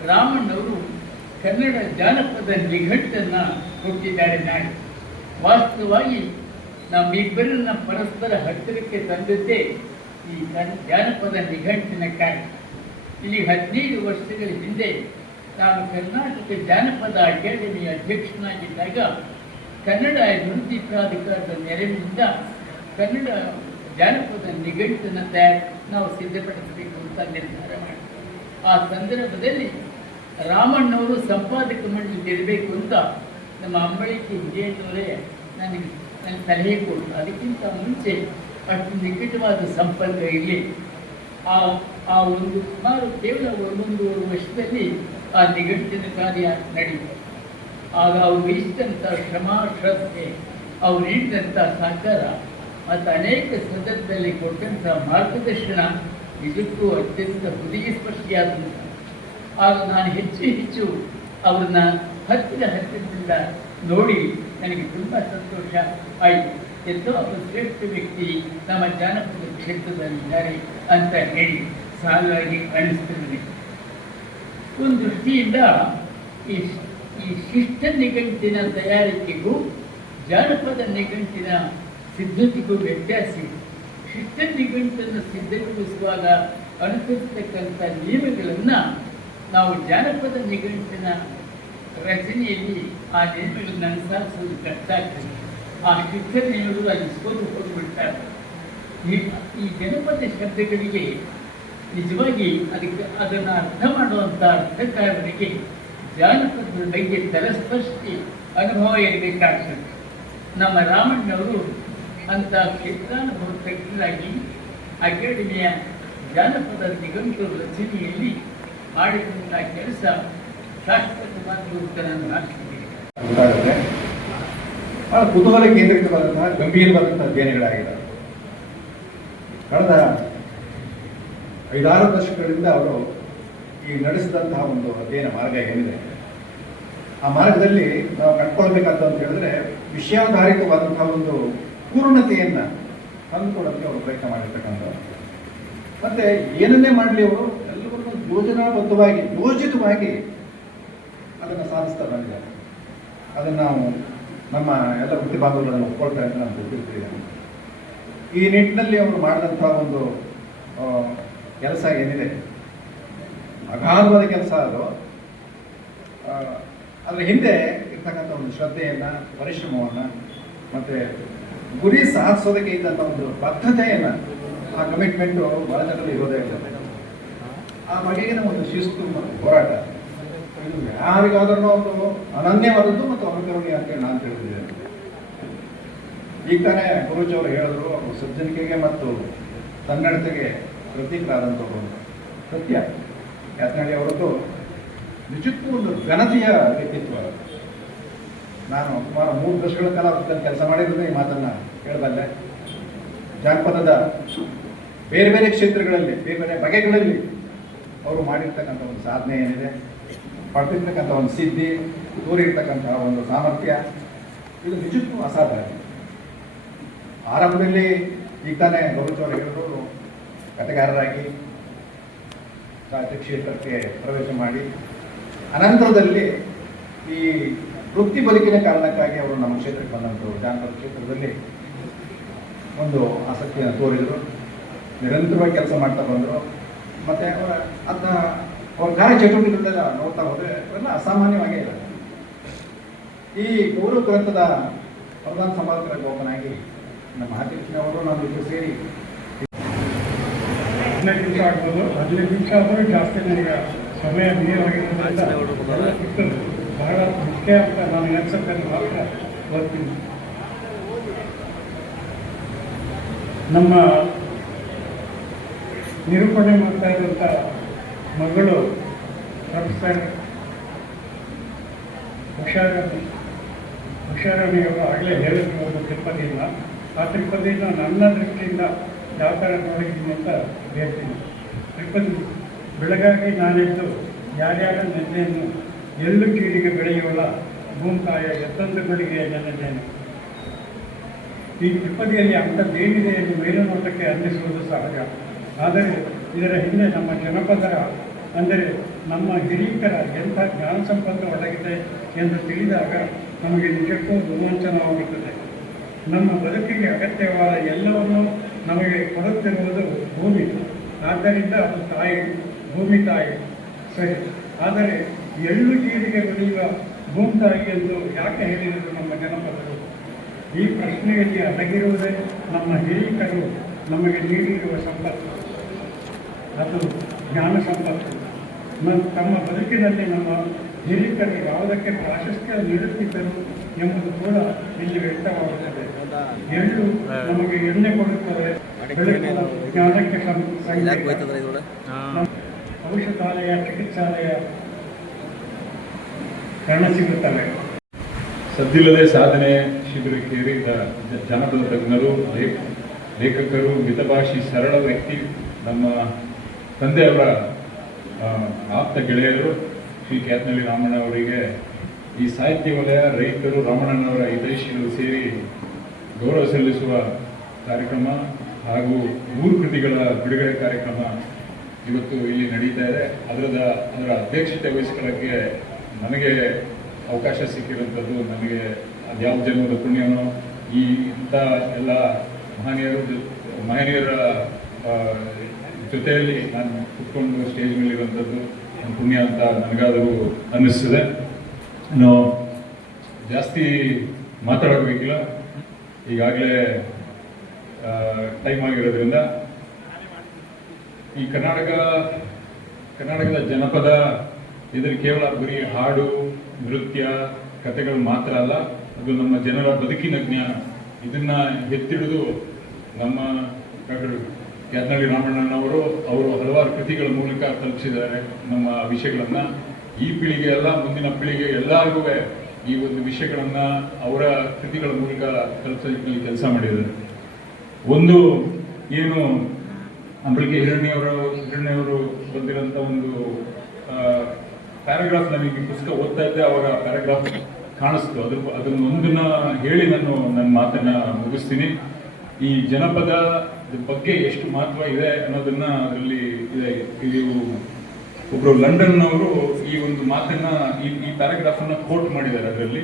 ರಾಮಣ್ಣವರು ಕನ್ನಡ ಜಾನಪದ ನಿಘಂಟನ್ನು ಕೊಟ್ಟಿದ್ದಾರೆ. ನಾಡಿ ವಾಸ್ತವವಾಗಿ ನಮ್ಮಿಬ್ಬರನ್ನ ಪರಸ್ಪರ ಹತ್ತಿರಕ್ಕೆ ತಂದದ್ದೇ ಈ ಜಾನಪದ ನಿಘಂಟಿನ ಕಾರ್ಯ. ಇಲ್ಲಿ 15 ವರ್ಷಗಳ ಹಿಂದೆ ನಾನು ಕರ್ನಾಟಕ ಜಾನಪದ ಅಕಾಡೆಮಿಯ ಅಧ್ಯಕ್ಷನಾಗಿದ್ದಾಗ ಕನ್ನಡ ಅಭಿವೃದ್ಧಿ ಪ್ರಾಧಿಕಾರದ ನೆರವಿನಿಂದ ಕನ್ನಡ ಜಾನಪದ ನಿಘಂಟನ್ನು ನಾವು ಸಿದ್ಧಪಡಿಸಬೇಕು ಅಂತ ನಿರ್ಧಾರ ಮಾಡಿದ್ವಿ. ಆ ಸಂದರ್ಭದಲ್ಲಿ ರಾಮಣ್ಣವರು ಸಂಪಾದಕ ಮಂಡಳಿ ಇರಬೇಕು ಅಂತ ನಮ್ಮ ಅಂಬಳಿಕೆ ವಿಜಯನವರೇ ನನಗೆ ಸಲಹೆ ಕೊಟ್ಟರು. ಅದಕ್ಕಿಂತ ಮುಂಚೆ ಅಷ್ಟು ನಿಕಟವಾದ ಸಂಪರ್ಕ ಇರಲಿ. ಆ ಒಂದು ಸುಮಾರು ಕೇವಲ 1.5 ವರ್ಷದಲ್ಲಿ ಆ ನಿಘಂಟಿನ ಕಾರ್ಯ ನಡೆಯಿತು. ಆಗ ಅವರು ವಹಿಸಿದಂಥ ಶ್ರಮ, ಶ್ರದ್ಧೆ, ಅವ್ರು ನೀಡಿದಂಥ ಸಹಕಾರ ಮತ್ತು ಅನೇಕ ಸಂದರ್ಭದಲ್ಲಿ ಕೊಟ್ಟಂಥ ಮಾರ್ಗದರ್ಶನ ನಿಜಕ್ಕೂ ಅತ್ಯಂತ ಹೃದಯ ಸ್ಪರ್ಶಿಯಾದಂಥ. ಆಗ ನಾನು ಹೆಚ್ಚು ಅವ್ರನ್ನ ಹತ್ತಿರದಿಂದ ನೋಡಿ ನನಗೆ ತುಂಬ ಸಂತೋಷ ಆಯಿತು. ಎಂತೋ ಅವರು ಶ್ರೇಷ್ಠ ವ್ಯಕ್ತಿ ನಮ್ಮ ಜಾನಪದ ಕ್ಷೇತ್ರದಲ್ಲಿದ್ದಾರೆ ಅಂತ ಹೇಳಿ ಸಾಲಾಗಿ ಅನಿಸ್ತದೆ. ಒಂದು ದೃಷ್ಟಿಯಿಂದ ಈ ಶಿಷ್ಟ ನಿಘಂಟಿನ ತಯಾರಿಕೆಗೂ ಜಾನಪದ ನಿಘಂಟಿನ ಸಿದ್ಧತೆಗೂ ವ್ಯತ್ಯಾಸ ಇದೆ. ಶಿಷ್ಟ ನಿಘಂಟನ್ನು ಸಿದ್ಧಗೊಳಿಸುವಾಗ ಅನುಸರಿಸತಕ್ಕಂಥ ನಿಯಮಗಳನ್ನು ನಾವು ಜಾನಪದ ನಿಘಂಟಿನ ರಚನೆಯಲ್ಲಿ ಆ ನಿಯಮಗಳನ್ನು ಅನುಸರಿಸುವುದು ಕಷ್ಟ ಆಗ್ತದೆ. ಆ ಶಿಷ್ಟ ನಿಯಮಗಳು ಅಲ್ಲಿ ಸೋತು ಹೋಗಿಬಿಡ್ತಾರೆ. ಈ ಜನಪದ ಶಬ್ದಗಳಿಗೆ ನಿಜವಾಗಿ ಅದನ್ನು ಅರ್ಥ ಮಾಡುವಂಥ ಅರ್ಥಕಾರರಿಗೆ ಜಾನಪದದ ಬಗ್ಗೆ ತಲಸ್ಪರ್ಶಿ ಅನುಭವ ಇರಬೇಕಾಗ್ತದೆ. ನಮ್ಮ ರಾಮಣ್ಣವರು ಅಂತ ಕ್ಷೇತ್ರಾನುಭವ ತಜ್ಞರಾಗಿ ಅಕಾಡೆಮಿಯ ಜಾನಪದ ನಿಘಂಟು ರಚನೆಯಲ್ಲಿ ಮಾಡಿದಂಥ ಕೆಲಸ ಶಾಶ್ವತವಾದ ನಾನು ಭಾವಿಸಿದ್ದೇನೆ. ಗೊತ್ತಾಗುತ್ತೆ. ಬಹಳ ಕುತೂಹಲ ಕೇಂದ್ರಿತವಾದಂತಹ ಗಂಭೀರವಾದಂತಹ ಅಧ್ಯಯನಗಳಾಗಿದ್ದಾವೆ. ಕಳೆದ 5-6 ದಶಕಗಳಿಂದ ಅವರು ಈ ನಡೆಸಿದಂತಹ ಒಂದು ಅಧ್ಯಯನ ಮಾರ್ಗ ಏನಿದೆ, ಆ ಮಾರ್ಗದಲ್ಲಿ ನಾವು ಕಂಡುಕೊಳ್ಬೇಕಂತ ಹೇಳಿದ್ರೆ ವಿಷಯಾಧಾರಿತವಾದಂತಹ ಒಂದು ಪೂರ್ಣತೆಯನ್ನು ತಂದುಕೊಡೋಕ್ಕೆ ಅವರು ಪ್ರಯತ್ನ ಮಾಡಿರ್ತಕ್ಕಂಥದ್ದು. ಮತ್ತೆ ಏನನ್ನೇ ಮಾಡಲಿ ಅವರು ಎಲ್ಲವನ್ನೂ ಯೋಜನಾಬದ್ಧವಾಗಿ ಯೋಜಿತವಾಗಿ ಅದನ್ನು ಸಾಧಿಸ್ತಾ ಬಂದಿದ್ದಾರೆ. ಅದನ್ನು ನಾವು ನಮ್ಮ ಎಲ್ಲ ವೃತ್ತಿ ಬಾಂಧವರನ್ನು ಒಪ್ಕೊಳ್ತಾ ಅಂತ ನಾನು ಗೊತ್ತಿರ್ತೀವಿ. ಈ ನಿಟ್ಟಿನಲ್ಲಿ ಅವರು ಮಾಡಿದಂಥ ಒಂದು ಕೆಲಸ ಏನಿದೆ ಅಗಾಧವಾದ ಕೆಲಸ ಅದು. ಅದರ ಹಿಂದೆ ಇರ್ತಕ್ಕಂಥ ಒಂದು ಶ್ರದ್ಧೆಯನ್ನು, ಪರಿಶ್ರಮವನ್ನು ಮತ್ತು ಗುರಿ ಸಾಧಿಸೋದಕ್ಕೆ ಇದ್ದಂಥ ಒಂದು ಬದ್ಧತೆಯನ್ನು, ಆ ಕಮಿಟ್ಮೆಂಟು ಬಹಳ ಜನರಲ್ಲಿ ಇರೋದೇ ಇಲ್ಲ. ಆ ಬಗೆಗಿನ ಒಂದು ಶಿಸ್ತು ಮತ್ತು ಹೋರಾಟ ಇದು ಯಾರಿಗಾದ್ರೂ ಒಂದು ಅನನ್ಯವಾದದ್ದು ಮತ್ತು ಅನುಕರಣೀಯ ಅಂತ ನಾನು ತಿಳಿದಿದ್ದೇನೆ. ಈಗ ತಾನೇ ಗುರೂಜಿ ಅವರು ಹೇಳಿದ್ರು, ಅವರು ಸಜ್ಜನಿಕೆಗೆ ಮತ್ತು ಸನ್ನಡತೆಗೆ ಪ್ರತೀಕರಾದಂಥವ್ರು. ಸತ್ಯ, ಯಾತ್ನಾಡಿ ಅವರದ್ದು ನಿಜಕ್ಕೂ ಒಂದು ಘನತೆಯ ವ್ಯಕ್ತಿತ್ವ. ನಾನು ಸುಮಾರು 3 ವರ್ಷಗಳ ಕಾಲ ಅವರಲ್ಲಿ ಕೆಲಸ ಮಾಡಿರೋದೇ ಈ ಮಾತನ್ನು ಹೇಳಬಲ್ಲೆ. ಜಾನಪದದ ಬೇರೆ ಬೇರೆ ಕ್ಷೇತ್ರಗಳಲ್ಲಿ, ಬೇರೆ ಬೇರೆ ಬಗೆಗಳಲ್ಲಿ ಅವರು ಮಾಡಿರ್ತಕ್ಕಂಥ ಒಂದು ಸಾಧನೆ ಏನಿದೆ, ಪಡೆದಿರ್ತಕ್ಕಂಥ ಒಂದು ಸಿದ್ಧಿ, ತೋರಿರ್ತಕ್ಕಂಥ ಒಂದು ಸಾಮರ್ಥ್ಯ, ಇದು ನಿಜಕ್ಕೂ ಅಸಾಧಾರಣ. ಆರಂಭದಲ್ಲಿ ಈಗ ತಾನೇ ಗೌರವರು ಹೇಳಿದ್ರು, ಕಥೆಗಾರರಾಗಿ ಸಾಹಿತ್ಯ ಕ್ಷೇತ್ರಕ್ಕೆ ಪ್ರವೇಶ ಮಾಡಿ ಅನಂತರದಲ್ಲಿ ಈ ವೃತ್ತಿ ಬದುಕಿನ ಕಾರಣಕ್ಕಾಗಿ ಅವರು ನಮ್ಮ ಕ್ಷೇತ್ರಕ್ಕೆ ಬಂದಂಥವ್ರು. ಜಾನಪದ ಕ್ಷೇತ್ರದಲ್ಲಿ ಒಂದು ಆಸಕ್ತಿಯನ್ನು ತೋರಿದರು, ನಿರಂತರವಾಗಿ ಕೆಲಸ ಮಾಡ್ತಾ ಬಂದರು. ಮತ್ತು ಅವ್ರ ಕಾರ್ಯಚಟುವಟಿಕೆಗಳೆಲ್ಲ ನೋಡ್ತಾ ಹೋದರೆ ಅವೆಲ್ಲ ಅಸಾಮಾನ್ಯವಾಗೇ ಇಲ್ಲ. ಈ ಗೌರವ ಗ್ರಂಥದ ಪ್ರಧಾನ ಸಂಪಾದಕರ ಒಬ್ಬನಾಗಿ ನಮ್ಮ ಆಚರಿಸಿನವರು ನಾವು ಇಬ್ಬರು ಸೇರಿ 15 ನಿಮಿಷ ಆಗ್ಬೋದು. 15 ನಿಮಿಷ ಆದರೂ ಜಾಸ್ತಿ ನನಗೆ ಸಮಯ ಮೀರಿರೋದ್ರಿಂದ ಬಹಳ ಮುಖ್ಯ ಅಂತ ನಾನು ಅನ್ಸಕ್ಕೆ ಮಾತ್ರ ಓದ್ತೀನಿ. ನಮ್ಮ ನಿರೂಪಣೆ ಮಾಡ್ತಾ ಇರುವಂಥ ಮಗಳು ಪ್ರೊಫೆಸರ್ ಹುಷಾರಾಣಿಯವರು ಆಗಲೇ ಹೇಳಿದ್ರು ಒಂದು ತಿರುಪತಿಯಿಂದ. ಆ ತಿರುಪತಿಯಿಂದ ನನ್ನ ದೃಷ್ಟಿಯಿಂದ ಯಾವ ಥರ ನೋಡಿದ್ದೀನಿ ಅಂತ ಹೇಳ್ತೀನಿ. ತಿರುಪತಿ ಬೆಳಗಾಗಿ ನಾನೆದ್ದು ಯಾರ್ಯಾರ ನೆನ್ನೆಯನ್ನು ಎಳ್ಳು ಕೀಳಿಗೆ ಬೆಳೆಯುವಳ ಭೂಮಿತಾಯ ಎತ್ತೊಂದುಗಳಿಗೆ ನೆನೆದೇನೆ. ಈ ತಿರುಪತಿಯಲ್ಲಿ ಅಂಥದ್ದೇನಿದೆ ಎಂದು ಮೇಲುನೋಟಕ್ಕೆ ಅನ್ನಿಸುವುದು ಸಹಜ. ಆದರೆ ಇದರ ಹಿಂದೆ ನಮ್ಮ ಜನಪದರ, ಅಂದರೆ ನಮ್ಮ ಹಿರೀಕರ ಎಂಥ ಜ್ಞಾನ ಸಂಪತ್ತು ಒಳಗಿದೆ ಎಂದು ತಿಳಿದಾಗ ನಮಗೆ ನಿಜಕ್ಕೂ ರೋಮಾಂಚನವಾಗುತ್ತದೆ. ನಮ್ಮ ಬದುಕಿಗೆ ಅಗತ್ಯವಾದ ಎಲ್ಲವನ್ನೂ ನಮಗೆ ಕೊಡುತ್ತಿರುವುದು ಭೂಮಿ. ಆದ್ದರಿಂದ ಅದು ತಾಯಿ, ಭೂಮಿ ತಾಯಿ ಸರಿ. ಆದರೆ ಎಳ್ಳು ಜೀರಿಗೆ ಬೆಳೆಯುವ ಭೂಮಿ ತಾಯಿ ಎಂದು ಯಾಕೆ ಹೇಳಿದರು ನಮ್ಮ ಜನಪದರು? ಈ ಪ್ರಶ್ನೆಯಲ್ಲಿ ಅಡಗಿರುವುದೇ ನಮ್ಮ ಹಿರೀಕರು ನಮಗೆ ನೀಡಿರುವ ಸಂಪತ್ತು. ಅದು ಜ್ಞಾನ ಸಂಪತ್ತು. ತಮ್ಮ ಬದುಕಿನಲ್ಲಿ ನಮ್ಮ ಹಿರೀಕರು ಯಾವುದಕ್ಕೆ ಪ್ರಾಶಸ್ತ್ಯ ನೀಡುತ್ತಿದ್ದರು ಎಂಬುದು ಕೂಡ ಇಲ್ಲಿ ವ್ಯಕ್ತವಾಗುತ್ತದೆ. ಎಳ್ಳು ನಮಗೆ ಎಣ್ಣೆ ಕೊಡುತ್ತದೆ, ಬೆಳಕು ಜ್ಞಾನಕ್ಕೆ ಔಷಧಾಲಯ, ಚಿಕಿತ್ಸಾಲಯ ಕಾರಣ ಸಿಗುತ್ತವೆ. ಸದ್ದಿಲ್ಲದೆ ಸಾಧನೆ ಶಿಬಿರಕ್ಕೆ ಜನಪದ ತಜ್ಞರು, ಲೇಖಕರು, ಮಿತಭಾಷಿ, ಸರಳ ವ್ಯಕ್ತಿ, ನಮ್ಮ ತಂದೆಯವರ ಆಪ್ತ ಗೆಳೆಯರು ಶ್ರೀ ಕ್ಯಾತ್ನಳ್ಳಿ ರಾಮಣ್ಣ ಅವರಿಗೆ ಈ ಸಾಹಿತ್ಯ ವಲಯ, ರೈತರು, ರಾಮಣ್ಣನವರ ಹಿತೈಷಿಗಳು ಸೇರಿ ಗೌರವ ಸಲ್ಲಿಸುವ ಕಾರ್ಯಕ್ರಮ ಹಾಗೂ 3 ಕೃತಿಗಳ ಬಿಡುಗಡೆ ಕಾರ್ಯಕ್ರಮ ಇವತ್ತು ಇಲ್ಲಿ ನಡೀತಾ ಇದೆ. ಅದರ ಅಧ್ಯಕ್ಷತೆ ವಹಿಸ್ಕೊಳ್ಳೋಕ್ಕೆ ನನಗೆ ಅವಕಾಶ ಸಿಕ್ಕಿರುವಂಥದ್ದು ನನಗೆ ಅದ್ಯಾವ ಜನ್ಮದ ಪುಣ್ಯನೋ. ಈ ಇಂಥ ಎಲ್ಲ ಮಹನೀಯರ ಜೊತೆಯಲ್ಲಿ ನಾನು ಕುತ್ಕೊಂಡು ಸ್ಟೇಜ್ ಮೇಲೆ ಇರುವಂಥದ್ದು ನನ್ನ ಪುಣ್ಯ ಅಂತ ನನಗಾದರೂ ಅನ್ನಿಸ್ತದೆ. ನಾವು ಜಾಸ್ತಿ ಮಾತಾಡಬೇಕಿಲ್ಲ, ಈಗಾಗಲೇ ಟೈಮ್ ಆಗಿರೋದ್ರಿಂದ. ಈ ಕರ್ನಾಟಕದ ಜನಪದ ಇದರಲ್ಲಿ ಕೇವಲ ಬರೀ ಹಾಡು, ನೃತ್ಯ, ಕಥೆಗಳು ಮಾತ್ರ ಅಲ್ಲ, ಅದು ನಮ್ಮ ಜನರ ಬದುಕಿನ ಜ್ಞಾನ. ಇದನ್ನ ಎತ್ತಿಡಿದು ನಮ್ಮ ಡಾಕ್ಟರ್ ಕ್ಯಾತ್ನಳ್ಳಿ ರಾಮಣ್ಣನವರು ಹಲವಾರು ಕೃತಿಗಳ ಮೂಲಕ ತಲುಪಿಸಿದ್ದಾರೆ ನಮ್ಮ ವಿಷಯಗಳನ್ನ. ಈ ಪೀಳಿಗೆ ಅಲ್ಲ, ಮುಂದಿನ ಪೀಳಿಗೆ ಎಲ್ಲರಿಗೂ ಈ ಒಂದು ವಿಷಯಗಳನ್ನ ಅವರ ಕೃತಿಗಳ ಮೂಲಕ ತಲುಪಿಸೋದಕ್ಕೆ ಕೆಲಸ ಮಾಡಿದ್ದಾರೆ. ಒಂದು ಏನು ಅಂಬಳಿಕೆ ಹಿರಣ್ಯವರು ಬಂದಿರೋಂಥ ಒಂದು ಪ್ಯಾರಾಗ್ರಾಫ್, ನನಗೆ ಪುಸ್ತಕ ಓದ್ತಾ ಇದ್ದೆ, ಅವರ ಪ್ಯಾರಾಗ್ರಾಫ್ ಕಾಣಿಸ್ತು. ಅದನ್ನ ಒಂದನ್ನ ಹೇಳಿ ನಾನು ನನ್ನ ಮಾತನ್ನ ಮುಗಿಸ್ತೀನಿ. ಈ ಜನಪದ ಬಗ್ಗೆ ಎಷ್ಟು ಮಹತ್ವ ಇದೆ ಅನ್ನೋದನ್ನ ಅದರಲ್ಲಿ ಇದೆ. ಇದು ಒಬ್ರು ಲಂಡನ್ ಅವರು ಈ ಒಂದು ಮಾತನ್ನ ಈ ಪ್ಯಾರಾಗ್ರಾಫ್ ಅನ್ನ ಕೋಟ್ ಮಾಡಿದ್ದಾರೆ. ಅದರಲ್ಲಿ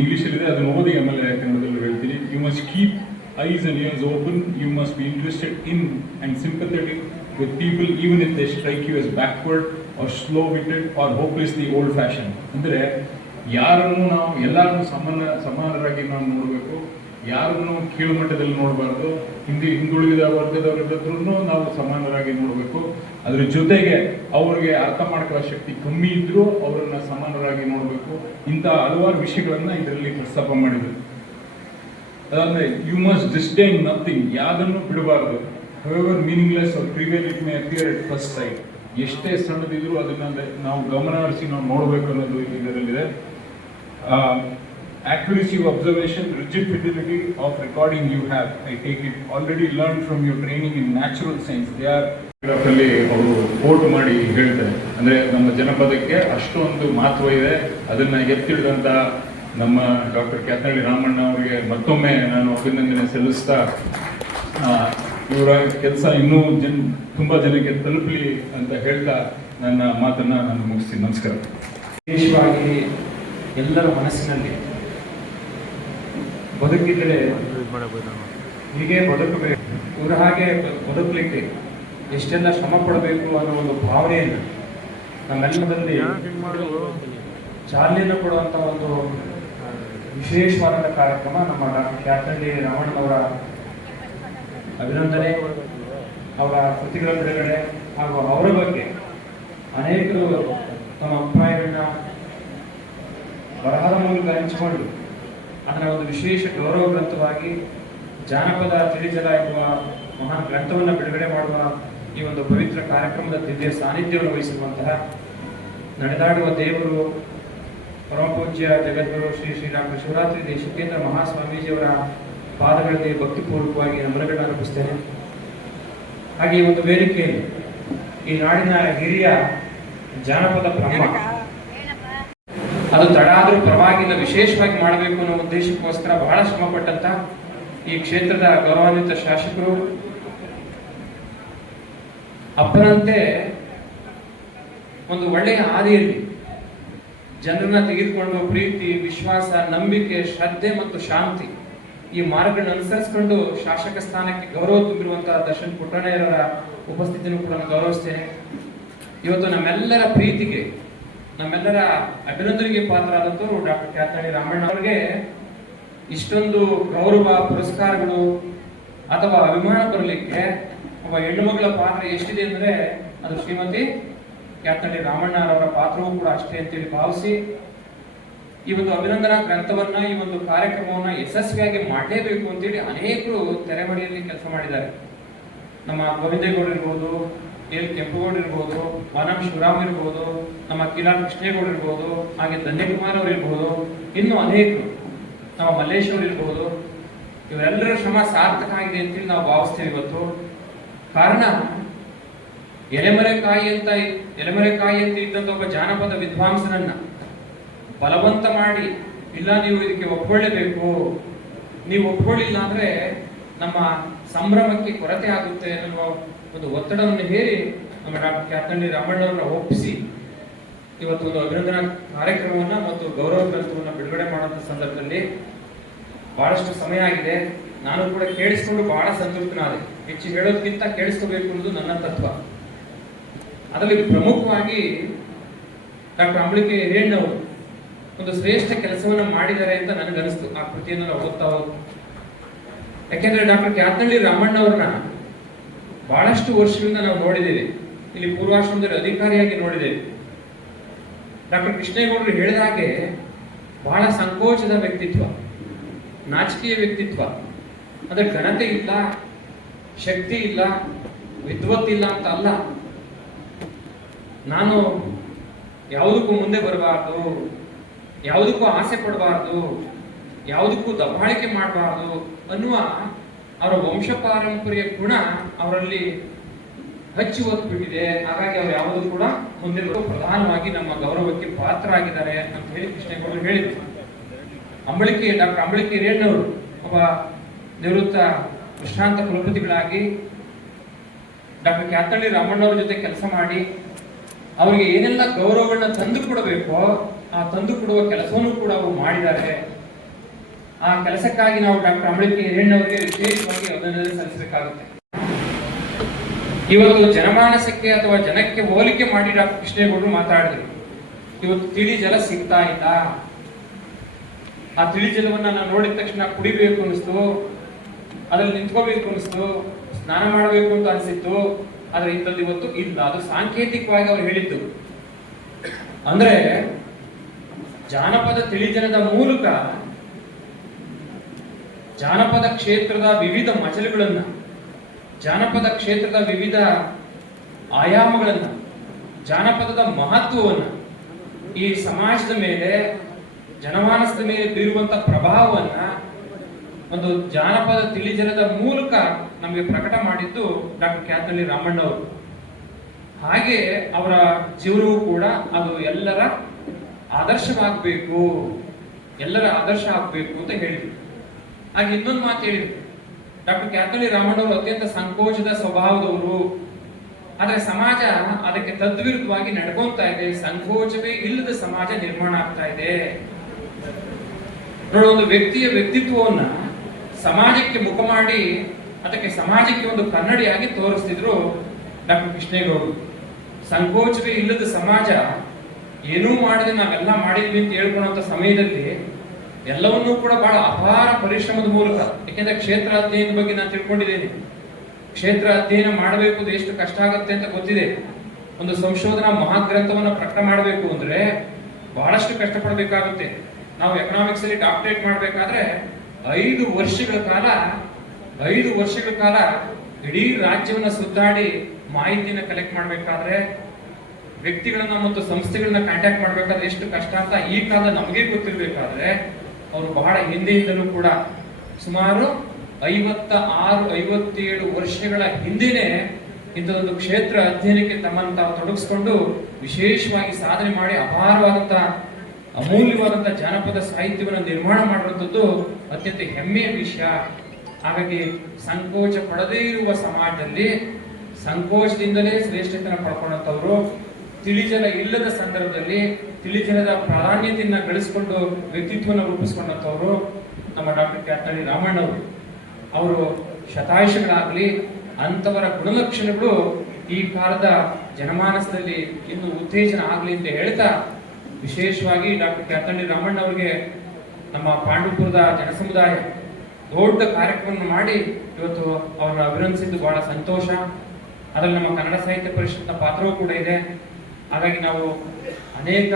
ಇಂಗ್ಲಿಷ್ ಇದೆ, ಅದನ್ನ ಓದಿ ಆಮೇಲೆ ಕನ್ನಡದಲ್ಲಿ ಹೇಳ್ತೀನಿ. You must keep eyes and ears open. You must be interested in and sympathetic with people even if they strike you as backward or slow witted or hopelessly old fashioned. ಅಂದ್ರೆ ಯಾರನ್ನು ನಾವು ಎಲ್ಲರನ್ನು ಸಮಾನರಾಗಿ ನಾವು ನೋಡಬೇಕು, ಯಾರನ್ನು ಕೀಳು ಮಟ್ಟದಲ್ಲಿ ನೋಡಬಾರ್ದು. ಹಿಂದುಳಿದ ವರ್ಗದವರಿದ್ರೂ ನಾವು ಸಮಾನರಾಗಿ ನೋಡಬೇಕು. ಅದ್ರ ಜೊತೆಗೆ ಅವ್ರಿಗೆ ಅರ್ಥ ಮಾಡ್ಕೊಳ್ಳೋ ಶಕ್ತಿ ಕಮ್ಮಿ ಇದ್ರೂ ಅವರನ್ನ ಸಮಾನರಾಗಿ ನೋಡಬೇಕು. ಇಂಥ ಹಲವಾರು ವಿಷಯಗಳನ್ನ ಇದರಲ್ಲಿ ಪ್ರಸ್ತಾಪ ಮಾಡಿದ್ರು. ಅದಾದ್ರೆ ಯು ಮಸ್ಟ್ ಡಿಸ್ಡೈನ್ ನಥಿಂಗ್, ಯಾವುದನ್ನು ಬಿಡಬಾರ್ದು. however meaningless or trivial it may appear at first sight. ಎಷ್ಟೇ ಸಣ್ಣದಿದ್ರು ಅದನ್ನ ನಾವು ಗಮನ ಹರಿಸಿ ನಾವು ನೋಡಬೇಕು ಅನ್ನೋದು ಇದರಲ್ಲಿದೆ. accuracy of observation, rigid fidelity of recording you have, I take it, already learned from your training in natural science. They are ಅಲ್ಲಿ ಅವರು ಕೋಟ್ ಮಾಡಿ ಹೇಳ್ತಾರೆ. ಅಂದ್ರೆ ನಮ್ಮ ಜನಪದಕ್ಕೆ ಅಷ್ಟೊಂದು ಮಹತ್ವ ಇದೆ. ಅದನ್ನ ಎತ್ತಿಡಿದಂತ ನಮ್ಮ ಡಾಕ್ಟರ್ ಕ್ಯಾತನಹಳ್ಳಿ ರಾಮಣ್ಣ ಅವರಿಗೆ ಮತ್ತೊಮ್ಮೆ ನಾನು ಅಭಿನಂದನೆ ಸಲ್ಲಿಸ್ತಾ, ಇವರ ಕೆಲಸ ಇನ್ನೂ ತುಂಬಾ ಜನಕ್ಕೆ ತಲುಪಲಿ ಅಂತ ಹೇಳ್ತಾ ನನ್ನ ಮಾತನ್ನ ನಾನು ಮುಗಿಸ್ತೀನಿ. ನಮಸ್ಕಾರ. ವಿಶೇಷವಾಗಿ ಎಲ್ಲರ ಮನಸ್ಸಿನಲ್ಲಿ ಬದುಕಿದ್ರೆ ಹೀಗೆ ಬದುಕಬೇಕು, ಇವರ ಹಾಗೆ ಬದುಕಲಿಕ್ಕೆ ಎಷ್ಟೆಲ್ಲ ಶ್ರಮ ಪಡಬೇಕು ಅನ್ನೋ ಒಂದು ಭಾವನೆಯನ್ನು ನಮ್ಮೆಲ್ಲದಲ್ಲಿ ಚಾಲನೆಯನ್ನು ಕೊಡುವಂಥ ಒಂದು ವಿಶೇಷವಾದ ಕಾರ್ಯಕ್ರಮ ನಮ್ಮ ಡಾಕ್ಟರ್ ಕ್ಯಾತನಹಳ್ಳಿ ರಾಮಣ್ಣನವರ ಅಭಿನಂದನೆ, ಅವರ ಕೃತಿಗಳ ಬಿಡುಗಡೆ ಹಾಗೂ ಅವರ ಬಗ್ಗೆ ಅನೇಕರು ತಮ್ಮ ಅಭಿಪ್ರಾಯಗಳನ್ನ ಬರಹದ ಮೂಲಕ ಹಂಚಿಕೊಂಡು ಅದರ ಒಂದು ವಿಶೇಷ ಗೌರವ ಗ್ರಂಥವಾಗಿ ಜಾನಪದ ತಿಳಿಜಲ ಎನ್ನುವ ಮಹಾನ್ ಗ್ರಂಥವನ್ನು ಬಿಡುಗಡೆ ಮಾಡುವ ಈ ಒಂದು ಪವಿತ್ರ ಕಾರ್ಯಕ್ರಮದ ದಿವ್ಯ ಸಾನ್ನಿಧ್ಯವನ್ನು ವಹಿಸಿರುವಂತಹ ನಡೆದಾಡುವ ದೇವರು ಪರಮಪೂಜ್ಯ ಜಗದ್ಗುರು ಶ್ರೀ ಶ್ರೀ ಡಾಕ್ಟರ್ ಶಿವರಾತ್ರಿ ದೇಶಿಕೇಂದ್ರ ಮಹಾಸ್ವಾಮೀಜಿಯವರ ಪಾದಗಳಲ್ಲಿ ಭಕ್ತಿಪೂರ್ವಕವಾಗಿ ನಮನಗಳನ್ನು ಅರ್ಪಿಸ್ತೇನೆ. ಹಾಗೆ ಈ ಒಂದು ವೇದಿಕೆಯಲ್ಲಿ ಈ ನಾಡಿನ ಹಿರಿಯ ಜಾನಪದ ಬ್ರಹ್ಮ, ಅದು ತಡ ಆದರೂ ಪರವಾಗಿಲ್ಲ, ವಿಶೇಷವಾಗಿ ಮಾಡಬೇಕು ಅನ್ನೋ ಉದ್ದೇಶಕ್ಕೋಸ್ಕರ ಬಹಳ ಶ್ರಮಪಟ್ಟಂತ ಈ ಕ್ಷೇತ್ರದ ಗೌರವಾನ್ವಿತ ಶಾಸಕರು ಅಪ್ಪನಂತೆ ಒಂದು ಒಳ್ಳೆಯ ಹಾದಿಯಲ್ಲಿ ಜನರನ್ನ ತೆಗೆದುಕೊಂಡು ಪ್ರೀತಿ, ವಿಶ್ವಾಸ, ನಂಬಿಕೆ, ಶ್ರದ್ಧೆ ಮತ್ತು ಶಾಂತಿ ಈ ಮಾರ್ಗಗಳನ್ನು ಅನುಸರಿಸಿಕೊಂಡು ಶಾಸಕ ಸ್ಥಾನಕ್ಕೆ ಗೌರವ ತುಂಬಿರುವಂತಹ ದರ್ಶನ್ ಪುಟ್ಟಣ್ಣಯ್ಯರವರ ಉಪಸ್ಥಿತಿಯನ್ನು ಕೂಡ ನಾನು ಗೌರವಿಸ್ತೇನೆ. ಇವತ್ತು ನಮ್ಮೆಲ್ಲರ ಪ್ರೀತಿಗೆ, ನಮ್ಮೆಲ್ಲರ ಅಭಿನಂದನೆಗೆ ಪಾತ್ರರಾದಂಥವರು ಡಾಕ್ಟರ್ ಕ್ಯಾತನಹಳ್ಳಿ ರಾಮಣ್ಣ ಅವರಿಗೆ ಇಷ್ಟೊಂದು ಗೌರವ, ಪುರಸ್ಕಾರಗಳು ಅಥವಾ ಅಭಿಮಾನ ಬರಲಿಕ್ಕೆ ಒಬ್ಬ ಹೆಣ್ಣು ಮಗಳ ಪಾತ್ರ ಎಷ್ಟಿದೆ ಅಂದ್ರೆ ಅದು ಶ್ರೀಮತಿ ಕ್ಯಾತನಹಳ್ಳಿ ರಾಮಣ್ಣ ಅವರ ಪಾತ್ರವೂ ಕೂಡ ಅಷ್ಟೇ ಅಂತೇಳಿ ಭಾವಿಸಿ ಈ ಒಂದು ಅಭಿನಂದನಾ ಗ್ರಂಥವನ್ನ, ಈ ಒಂದು ಕಾರ್ಯಕ್ರಮವನ್ನ ಯಶಸ್ವಿಯಾಗಿ ಮಾಡಲೇಬೇಕು ಅಂತೇಳಿ ಅನೇಕರು ತೆರೆಮರೆಯಲ್ಲಿ ಕೆಲಸ ಮಾಡಿದ್ದಾರೆ. ನಮ್ಮ ಗೋವಿಂದೇಗೌಡರು ಇರ್ಬೋದು, ಎಲ್ ಕೆಂಪೇಗೌಡರು ಇರ್ಬೋದು, ವಾನಂ ಶಿವರಾಮ್ ಇರ್ಬೋದು, ನಮ್ಮ ಕಿಲಾರ್ ಕೃಷ್ಣೇಗೌಡರು ಇರ್ಬೋದು, ಹಾಗೆ ಧನ್ಯಕುಮಾರ್ ಅವರು ಇರ್ಬೋದು, ಇನ್ನು ಅನೇಕರು, ನಮ್ಮ ಮಲ್ಲೇಶ್ ಅವರು ಇರ್ಬೋದು. ಇವರೆಲ್ಲರ ಶ್ರಮ ಸಾರ್ಥಕ ಆಗಿದೆ ಅಂತೇಳಿ ನಾವು ಭಾವಿಸ್ತೇವೆ. ಇವತ್ತು ಕಾರಣ ಎಲೆಮರೆಕಾಯಿ ಅಂತ ಇದ್ದಂತ ಒಬ್ಬ ಜಾನಪದ ವಿದ್ವಾಂಸನನ್ನ ಬಲವಂತ ಮಾಡಿ, ಇಲ್ಲ ನೀವು ಇದಕ್ಕೆ ಒಪ್ಕೊಳ್ಳೇಬೇಕು, ನೀವು ಒಪ್ಕೊಳ್ಳಿಲ್ಲ ಅಂದ್ರೆ ನಮ್ಮ ಸಂಭ್ರಮಕ್ಕೆ ಕೊರತೆ ಆಗುತ್ತೆ ಅನ್ನುವ ಒಂದು ಒತ್ತಡವನ್ನು ಹೇರಿ ನಮ್ಮ ಡಾಕ್ಟರ್ ಕ್ಯಾತನಹಳ್ಳಿ ರಾಮಣ್ಣವರನ್ನ ಒಪ್ಪಿಸಿ ಇವತ್ತು ಒಂದು ಅಭಿನಂದನಾ ಕಾರ್ಯಕ್ರಮವನ್ನ ಮತ್ತು ಗೌರವ ಗ್ರಂಥವನ್ನ ಬಿಡುಗಡೆ ಮಾಡುವಂತ ಸಂದರ್ಭದಲ್ಲಿ ಬಹಳಷ್ಟು ಸಮಯ ಆಗಿದೆ. ನಾನು ಕೂಡ ಕೇಳಿಸ್ಕೊಂಡು ಬಹಳ ಸಂತೃಪ್ತನಾದೆ. ಹೆಚ್ಚು ಹೇಳೋದಕ್ಕಿಂತ ಕೇಳಿಸ್ಕೋಬೇಕು ಅನ್ನೋದು ನನ್ನ ತತ್ವ. ಅದರಲ್ಲಿ ಪ್ರಮುಖವಾಗಿ ಡಾಕ್ಟರ್ ಅಂಬಳಿಕೆ ಹಿರೇಣ್ಣವರು ಒಂದು ಶ್ರೇಷ್ಠ ಕೆಲಸವನ್ನ ಮಾಡಿದ್ದಾರೆ ಅಂತ ನನಗನ್ನಿಸ್ತು ಆ ಕೃತಿಯನ್ನು ನಾವು ಓದ್ತಾ ಹೋದ್. ಯಾಕೆಂದ್ರೆ ಡಾಕ್ಟರ್ ಕ್ಯಾತನಹಳ್ಳಿ ರಾಮಣ್ಣ ಅವ್ರನ್ನ ಬಹಳಷ್ಟು ವರ್ಷಗಳಿಂದ ನಾವು ನೋಡಿದ್ದೇವೆ. ಇಲ್ಲಿ ಪೂರ್ವಾಶ್ರಮದಲ್ಲಿ ಅಧಿಕಾರಿಯಾಗಿ ನೋಡಿದ್ದೇವೆ. ಡಾಕ್ಟರ್ ಕೃಷ್ಣೇಗೌಡರು ಹೇಳಿದ ಹಾಗೆ ಬಹಳ ಸಂಕೋಚದ ವ್ಯಕ್ತಿತ್ವ, ನಾಚಿಕೆಯ ವ್ಯಕ್ತಿತ್ವ. ಅಂದ್ರೆ ಘನತೆ ಇಲ್ಲ, ಶಕ್ತಿ ಇಲ್ಲ, ವಿದ್ವತ್ತಿಲ್ಲ ಅಂತ ಅಲ್ಲ. ನಾನು ಯಾವುದಕ್ಕೂ ಮುಂದೆ ಬರಬಾರ್ದು, ಯಾವುದಕ್ಕೂ ಆಸೆ ಪಡಬಾರ್ದು, ಯಾವುದಕ್ಕೂ ದಬ್ಬಾಳಿಕೆ ಮಾಡಬಾರ್ದು ಅನ್ನುವ ಅವರ ವಂಶ ಪಾರಂಪರ್ಯ ಗುಣ ಅವರಲ್ಲಿ ಹಚ್ಚಿ ಹೊತ್ಬಿಟ್ಟಿದೆ. ಹಾಗಾಗಿ ಅವರು ಯಾವುದೂ ಕೂಡ ಮುಂದೆ ಪ್ರಧಾನವಾಗಿ ನಮ್ಮ ಗೌರವಕ್ಕೆ ಪಾತ್ರ ಆಗಿದ್ದಾರೆ ಅಂತ ಹೇಳಿ ಕೃಷ್ಣೇಗೌಡರು ಹೇಳಿದ್ರು. ಡಾಕ್ಟರ್ ಅಂಬಳಿಕೆ ಹಿರೇಣ್ಣವರು ಒಬ್ಬ ನಿವೃತ್ತ ವಿಶ್ರಾಂತ ಕುಲಪತಿಗಳಾಗಿ ಡಾಕ್ಟರ್ ಕ್ಯಾತಳ್ಳಿ ರಾಮಣ್ಣವ್ರ ಜೊತೆ ಕೆಲಸ ಮಾಡಿ ಅವರಿಗೆ ಏನೆಲ್ಲ ಗೌರವಗಳನ್ನ ತಂದು ಕೊಡಬೇಕೋ ಆ ತಂದು ಕೊಡುವ ಕೆಲಸವನ್ನು ಕೂಡ ಅವರು ಮಾಡಿದ್ದಾರೆ. ಆ ಕೆಲಸಕ್ಕಾಗಿ ನಾವು ಡಾಕ್ಟರ್ ಅಂಬಳಿಕೆ ಹಿರೇಣ್ಣವರಿಗೆ ವಿಶೇಷವಾಗಿ ಅಭಿನಂದನೆ ಸಲ್ಲಿಸಬೇಕಾಗುತ್ತೆ. ಇವತ್ತು ಜನಮಾನಸಕ್ಕೆ ಅಥವಾ ಜನಕ್ಕೆ ಹೋಲಿಕೆ ಮಾಡಿ ಡಾಕ್ಟರ್ ಕೃಷ್ಣೇಗೌಡರು ಮಾತಾಡಿದ್ರು. ಇವತ್ತು ತಿಳಿ ಜಲ ಸಿಗ್ತಾ ಇಲ್ಲ. ಆ ತಿಳಿ ಜಲವನ್ನ ನಾವು ನೋಡಿದ ತಕ್ಷಣ ಕುಡಿಬೇಕು ಅನಿಸ್ತು, ಅದ್ರಲ್ಲಿ ನಿಂತ್ಕೋಬೇಕು ಅನಿಸ್ತು, ಸ್ನಾನ ಮಾಡಬೇಕು ಅಂತ ಅನಿಸಿತ್ತು. ಆದ್ರೆ ಇಂಥದ್ದು ಇವತ್ತು ಇಲ್ಲ. ಅದು ಸಾಂಕೇತಿಕವಾಗಿ ಅವ್ರು ಹೇಳಿದ್ದು. ಅಂದ್ರೆ ಜಾನಪದ ತಿಳಿಜನದ ಮೂಲಕ ಜಾನಪದ ಕ್ಷೇತ್ರದ ವಿವಿಧ ಮಜಲುಗಳನ್ನ, ಜಾನಪದ ಕ್ಷೇತ್ರದ ವಿವಿಧ ಆಯಾಮಗಳನ್ನ, ಜಾನಪದದ ಮಹತ್ವವನ್ನ, ಈ ಸಮಾಜದ ಮೇಲೆ ಜನಮಾನಸದ ಮೇಲೆ ಬೀರುವಂತ ಪ್ರಭಾವವನ್ನ ಒಂದು ಜಾನಪದ ತಿಳಿಜನದ ಮೂಲಕ ನಮಗೆ ಪ್ರಕಟ ಮಾಡಿದ್ದು ಡಾಕ್ಟರ್ ಕ್ಯಾತಳ್ಳಿ ರಾಮಣ್ಣವರು. ಹಾಗೆ ಅವರ ಜೀವನವೂ ಕೂಡ ಅದು ಎಲ್ಲರ ಆದರ್ಶವಾಗಬೇಕು, ಎಲ್ಲರ ಆದರ್ಶ ಆಗಬೇಕು ಅಂತ ಹೇಳಿದ್ರು. ಹಾಗೆ ಇನ್ನೊಂದು ಮಾತು ಹೇಳಿದ್ರು, ಡಾಕ್ಟರ್ ಕ್ಯಾತಳ್ಳಿ ರಾಮಣ್ಣವರು ಅತ್ಯಂತ ಸಂಕೋಚದ ಸ್ವಭಾವದವರು. ಆದ್ರೆ ಸಮಾಜ ಅದಕ್ಕೆ ತದ್ವಿರುದ್ಧವಾಗಿ ನಡ್ಕೊಂತಾ ಇದೆ. ಸಂಕೋಚವೇ ಇಲ್ಲದ ಸಮಾಜ ನಿರ್ಮಾಣ ಆಗ್ತಾ ಇದೆ. ನೋಡಿ, ಒಂದು ವ್ಯಕ್ತಿಯ ವ್ಯಕ್ತಿತ್ವವನ್ನ ಸಮಾಜಕ್ಕೆ ಮುಖ ಮಾಡಿ ಅದಕ್ಕೆ ಸಮಾಜಕ್ಕೆ ಒಂದು ಕನ್ನಡಿಯಾಗಿ ತೋರಿಸ್ತಿದ್ರು ಡಾಕ್ಟರ್ ಕೃಷ್ಣೇಗೌಡರು. ಸಂಕೋಚವೇ ಇಲ್ಲದ ಸಮಾಜ ಏನೂ ಮಾಡದೆ ನಾವೆಲ್ಲ ಮಾಡಿದ್ವಿ ಅಂತ ಹೇಳ್ಕೊಳ್ಳುವಂತ ಸಮಯದಲ್ಲಿ ಎಲ್ಲವನ್ನೂ ಕೂಡ ಬಹಳ ಅಪಾರ ಪರಿಶ್ರಮದ ಮೂಲಕ, ಯಾಕೆಂದ್ರೆ ಕ್ಷೇತ್ರ ಅಧ್ಯಯನದ ಬಗ್ಗೆ ನಾನು ತಿಳ್ಕೊಂಡಿದ್ದೇನೆ. ಕ್ಷೇತ್ರ ಅಧ್ಯಯನ ಮಾಡಬೇಕು ಅಂದ್ರೆ ಎಷ್ಟು ಕಷ್ಟ ಆಗುತ್ತೆ ಅಂತ ಗೊತ್ತಿದೆ. ಒಂದು ಸಂಶೋಧನಾ ಮಹಾಗ್ರಂಥವನ್ನು ಪ್ರಕಟ ಮಾಡಬೇಕು ಅಂದ್ರೆ ಬಹಳಷ್ಟು ಕಷ್ಟಪಡಬೇಕಾಗುತ್ತೆ. ನಾವು ಎಕನಾಮಿಕ್ಸ್ ಅಲ್ಲಿ ಡಾಕ್ಟರೇಟ್ ಮಾಡಬೇಕಾದ್ರೆ 5 ವರ್ಷಗಳ ಕಾಲ ಇಡೀ ರಾಜ್ಯವನ್ನ ಸುತ್ತಾಡಿ ಮಾಹಿತಿಯನ್ನ ಕಲೆಕ್ಟ್ ಮಾಡಬೇಕಾದ್ರೆ, ವ್ಯಕ್ತಿಗಳನ್ನ ಮತ್ತು ಸಂಸ್ಥೆಗಳನ್ನ ಕಾಂಟ್ಯಾಕ್ಟ್ ಮಾಡಬೇಕಾದ್ರೆ ಎಷ್ಟು ಕಷ್ಟ ಅಂತ ಈ ಕಾಲ ನಮಗೆ ಗೊತ್ತಿರಬೇಕಾದ್ರೆ, ಅವರು ಬಹಳ ಹಿಂದೆಯಿಂದಲೂ ಕೂಡ ಸುಮಾರು 56-57 ವರ್ಷಗಳ ಹಿಂದೆನೆ ಇಂಥದೊಂದು ಕ್ಷೇತ್ರ ಅಧ್ಯಯನಕ್ಕೆ ತಮ್ಮನ್ನು ತಾವು ತೊಡಗಿಸ್ಕೊಂಡು ವಿಶೇಷವಾಗಿ ಸಾಧನೆ ಮಾಡಿ ಅಪಾರವಾದಂತಹ ಅಮೂಲ್ಯವಾದಂತಹ ಜಾನಪದ ಸಾಹಿತ್ಯವನ್ನು ನಿರ್ಮಾಣ ಮಾಡಿರುವಂಥದ್ದು ಅತ್ಯಂತ ಹೆಮ್ಮೆಯ ವಿಷಯ. ಹಾಗಾಗಿ ಸಂಕೋಚ ಪಡದೇ ಇರುವ ಸಮಾಜದಲ್ಲಿ ಸಂಕೋಚದಿಂದಲೇ ಶ್ರೇಷ್ಠತನ ಪಡ್ಕೊಂಡಂಥವ್ರು, ತಿಳಿಜಲ ಇಲ್ಲದ ಸಂದರ್ಭದಲ್ಲಿ ತಿಳಿಜಲದ ಪ್ರಾಧಾನ್ಯತೆಯನ್ನ ಗಳಿಸಿಕೊಂಡು ವ್ಯಕ್ತಿತ್ವವನ್ನು ರೂಪಿಸಿಕೊಂಡಂಥವ್ರು ನಮ್ಮ ಡಾಕ್ಟರ್ ಕ್ಯಾತಳ್ಳಿ ರಾಮಣ್ಣವರು. ಅವರು ಶತಾಯುಷಗಳಾಗಲಿ, ಅಂಥವರ ಗುಣಲಕ್ಷಣಗಳು ಈ ಕಾಲದ ಜನಮಾನಸದಲ್ಲಿ ಇನ್ನು ಉತ್ತೇಜನ ಆಗಲಿ ಅಂತ ಹೇಳ್ತಾ, ವಿಶೇಷವಾಗಿ ಡಾಕ್ಟರ್ ಕ್ಯಾತಳ್ಳಿ ರಾಮಣ್ಣ ಅವರಿಗೆ ನಮ್ಮ ಪಾಂಡುಪುರದ ಜನಸಮುದಾಯ ದೊಡ್ಡ ಕಾರ್ಯಕ್ರಮ ಮಾಡಿ ಇವತ್ತು ಅವರನ್ನು ಅಭಿನಂದಿಸಿದ್ದು ಬಹಳ ಸಂತೋಷ. ಅದರಲ್ಲಿ ನಮ್ಮ ಕನ್ನಡ ಸಾಹಿತ್ಯ ಪರಿಷತ್ನ ಪಾತ್ರವೂ ಕೂಡ ಇದೆ. ಹಾಗಾಗಿ ನಾವು ಅನೇಕ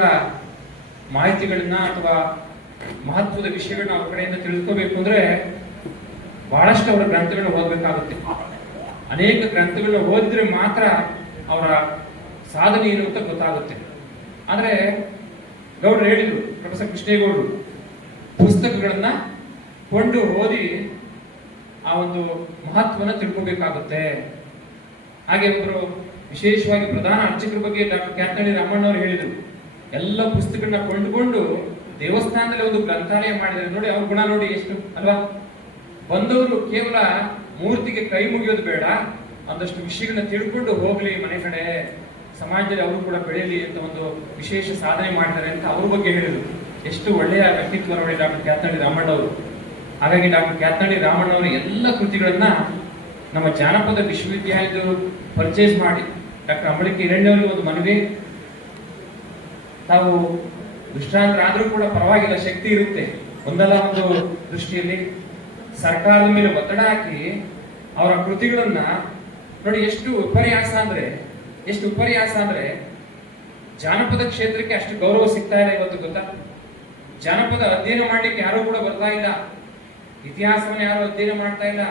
ಮಾಹಿತಿಗಳನ್ನ ಅಥವಾ ಮಹತ್ವದ ವಿಷಯಗಳನ್ನ ಅವ್ರ ಕಡೆಯಿಂದ ತಿಳ್ಕೋಬೇಕು ಅಂದ್ರೆ ಬಹಳಷ್ಟು ಅವರ ಗ್ರಂಥಗಳನ್ನ ಓದಬೇಕಾಗುತ್ತೆ. ಅನೇಕ ಗ್ರಂಥಗಳನ್ನ ಓದಿದ್ರೆ ಮಾತ್ರ ಅವರ ಸಾಧನೆ ಏನು ಅಂತ ಗೊತ್ತಾಗುತ್ತೆ. ಆದ್ರೆ ಗೌಡ್ರು ಹೇಳಿದ್ರು, ಪ್ರೊಫೆಸರ್ ಕೃಷ್ಣೇಗೌಡರು, ಪುಸ್ತಕಗಳನ್ನ ಕೊಂಡು ಓದಿ ಆ ಒಂದು ಮಹತ್ವನ ತಿಳ್ಕೋಬೇಕಾಗುತ್ತೆ. ಹಾಗೆ ಒಬ್ಬರು ವಿಶೇಷವಾಗಿ ಪ್ರಧಾನ ಅರ್ಚಕರ ಬಗ್ಗೆ ಡಾಕ್ಟರ್ ಕ್ಯಾತಳ್ಳಿ ರಾಮಣ್ಣವರು ಹೇಳಿದರು, ಎಲ್ಲ ಪುಸ್ತಕಗಳನ್ನ ಕೊಂಡುಕೊಂಡು ದೇವಸ್ಥಾನದಲ್ಲಿ ಒಂದು ಗ್ರಂಥಾಲಯ ಮಾಡಿದ್ದಾರೆ. ನೋಡಿ ಅವ್ರ ಗುಣ ನೋಡಿ ಎಷ್ಟು ಅಲ್ವಾ. ಬಂದವರು ಕೇವಲ ಮೂರ್ತಿಗೆ ಕೈ ಮುಗಿಯೋದು ಬೇಡ, ಒಂದಷ್ಟು ವಿಷಯಗಳನ್ನ ತಿಳ್ಕೊಂಡು ಹೋಗ್ಲಿ ಮನೆ ಕಡೆ, ಸಮಾಜದಲ್ಲಿ ಅವರು ಕೂಡ ಬೆಳೆಯಲಿ ಅಂತ ಒಂದು ವಿಶೇಷ ಸಾಧನೆ ಮಾಡಿದ್ದಾರೆ ಅಂತ ಅವ್ರ ಬಗ್ಗೆ ಹೇಳಿದರು. ಎಷ್ಟು ಒಳ್ಳೆಯ ವ್ಯಕ್ತಿತ್ವ ನೋಡಿ ಡಾಕ್ಟರ್ ಕ್ಯಾತಳ್ಳಿ ರಾಮಣ್ಣವರು. ಹಾಗಾಗಿ ಡಾಕ್ಟರ್ ಕ್ಯಾತಳ್ಳಿ ರಾಮಣ್ಣವರ ಎಲ್ಲ ಕೃತಿಗಳನ್ನ ನಮ್ಮ ಜಾನಪದ ವಿಶ್ವವಿದ್ಯಾಲಯದವರು ಪರ್ಚೇಸ್ ಮಾಡಿ, ಡಾಕ್ಟರ್ ಅಂಬಳಿಕೆ ಹಿರೇಣ್ಣವರಿಗೆ ಒಂದು ಮನವಿ, ತಾವು ವಿಶ್ರಾಂತರಾದ್ರೂ ಕೂಡ ಪರವಾಗಿಲ್ಲ, ಶಕ್ತಿ ಇರುತ್ತೆ, ಒಂದಲ್ಲ ಒಂದು ದೃಷ್ಟಿಯಲ್ಲಿ ಸರ್ಕಾರದ ಮೇಲೆ ಒತ್ತಡ ಹಾಕಿ ಅವರ ಕೃತಿಗಳನ್ನ ನೋಡಿ. ಎಷ್ಟು ವಿಪರ್ಯಾಸ ಅಂದ್ರೆ ಜಾನಪದ ಕ್ಷೇತ್ರಕ್ಕೆ ಅಷ್ಟು ಗೌರವ ಸಿಗ್ತಾ ಇಲ್ಲ ಇವತ್ತು, ಗೊತ್ತಾ. ಜಾನಪದ ಅಧ್ಯಯನ ಮಾಡ್ಲಿಕ್ಕೆ ಯಾರು ಕೂಡ ಬರ್ತಾ ಇಲ್ಲ, ಇತಿಹಾಸವನ್ನು ಯಾರು ಅಧ್ಯಯನ ಮಾಡ್ತಾ ಇಲ್ಲ,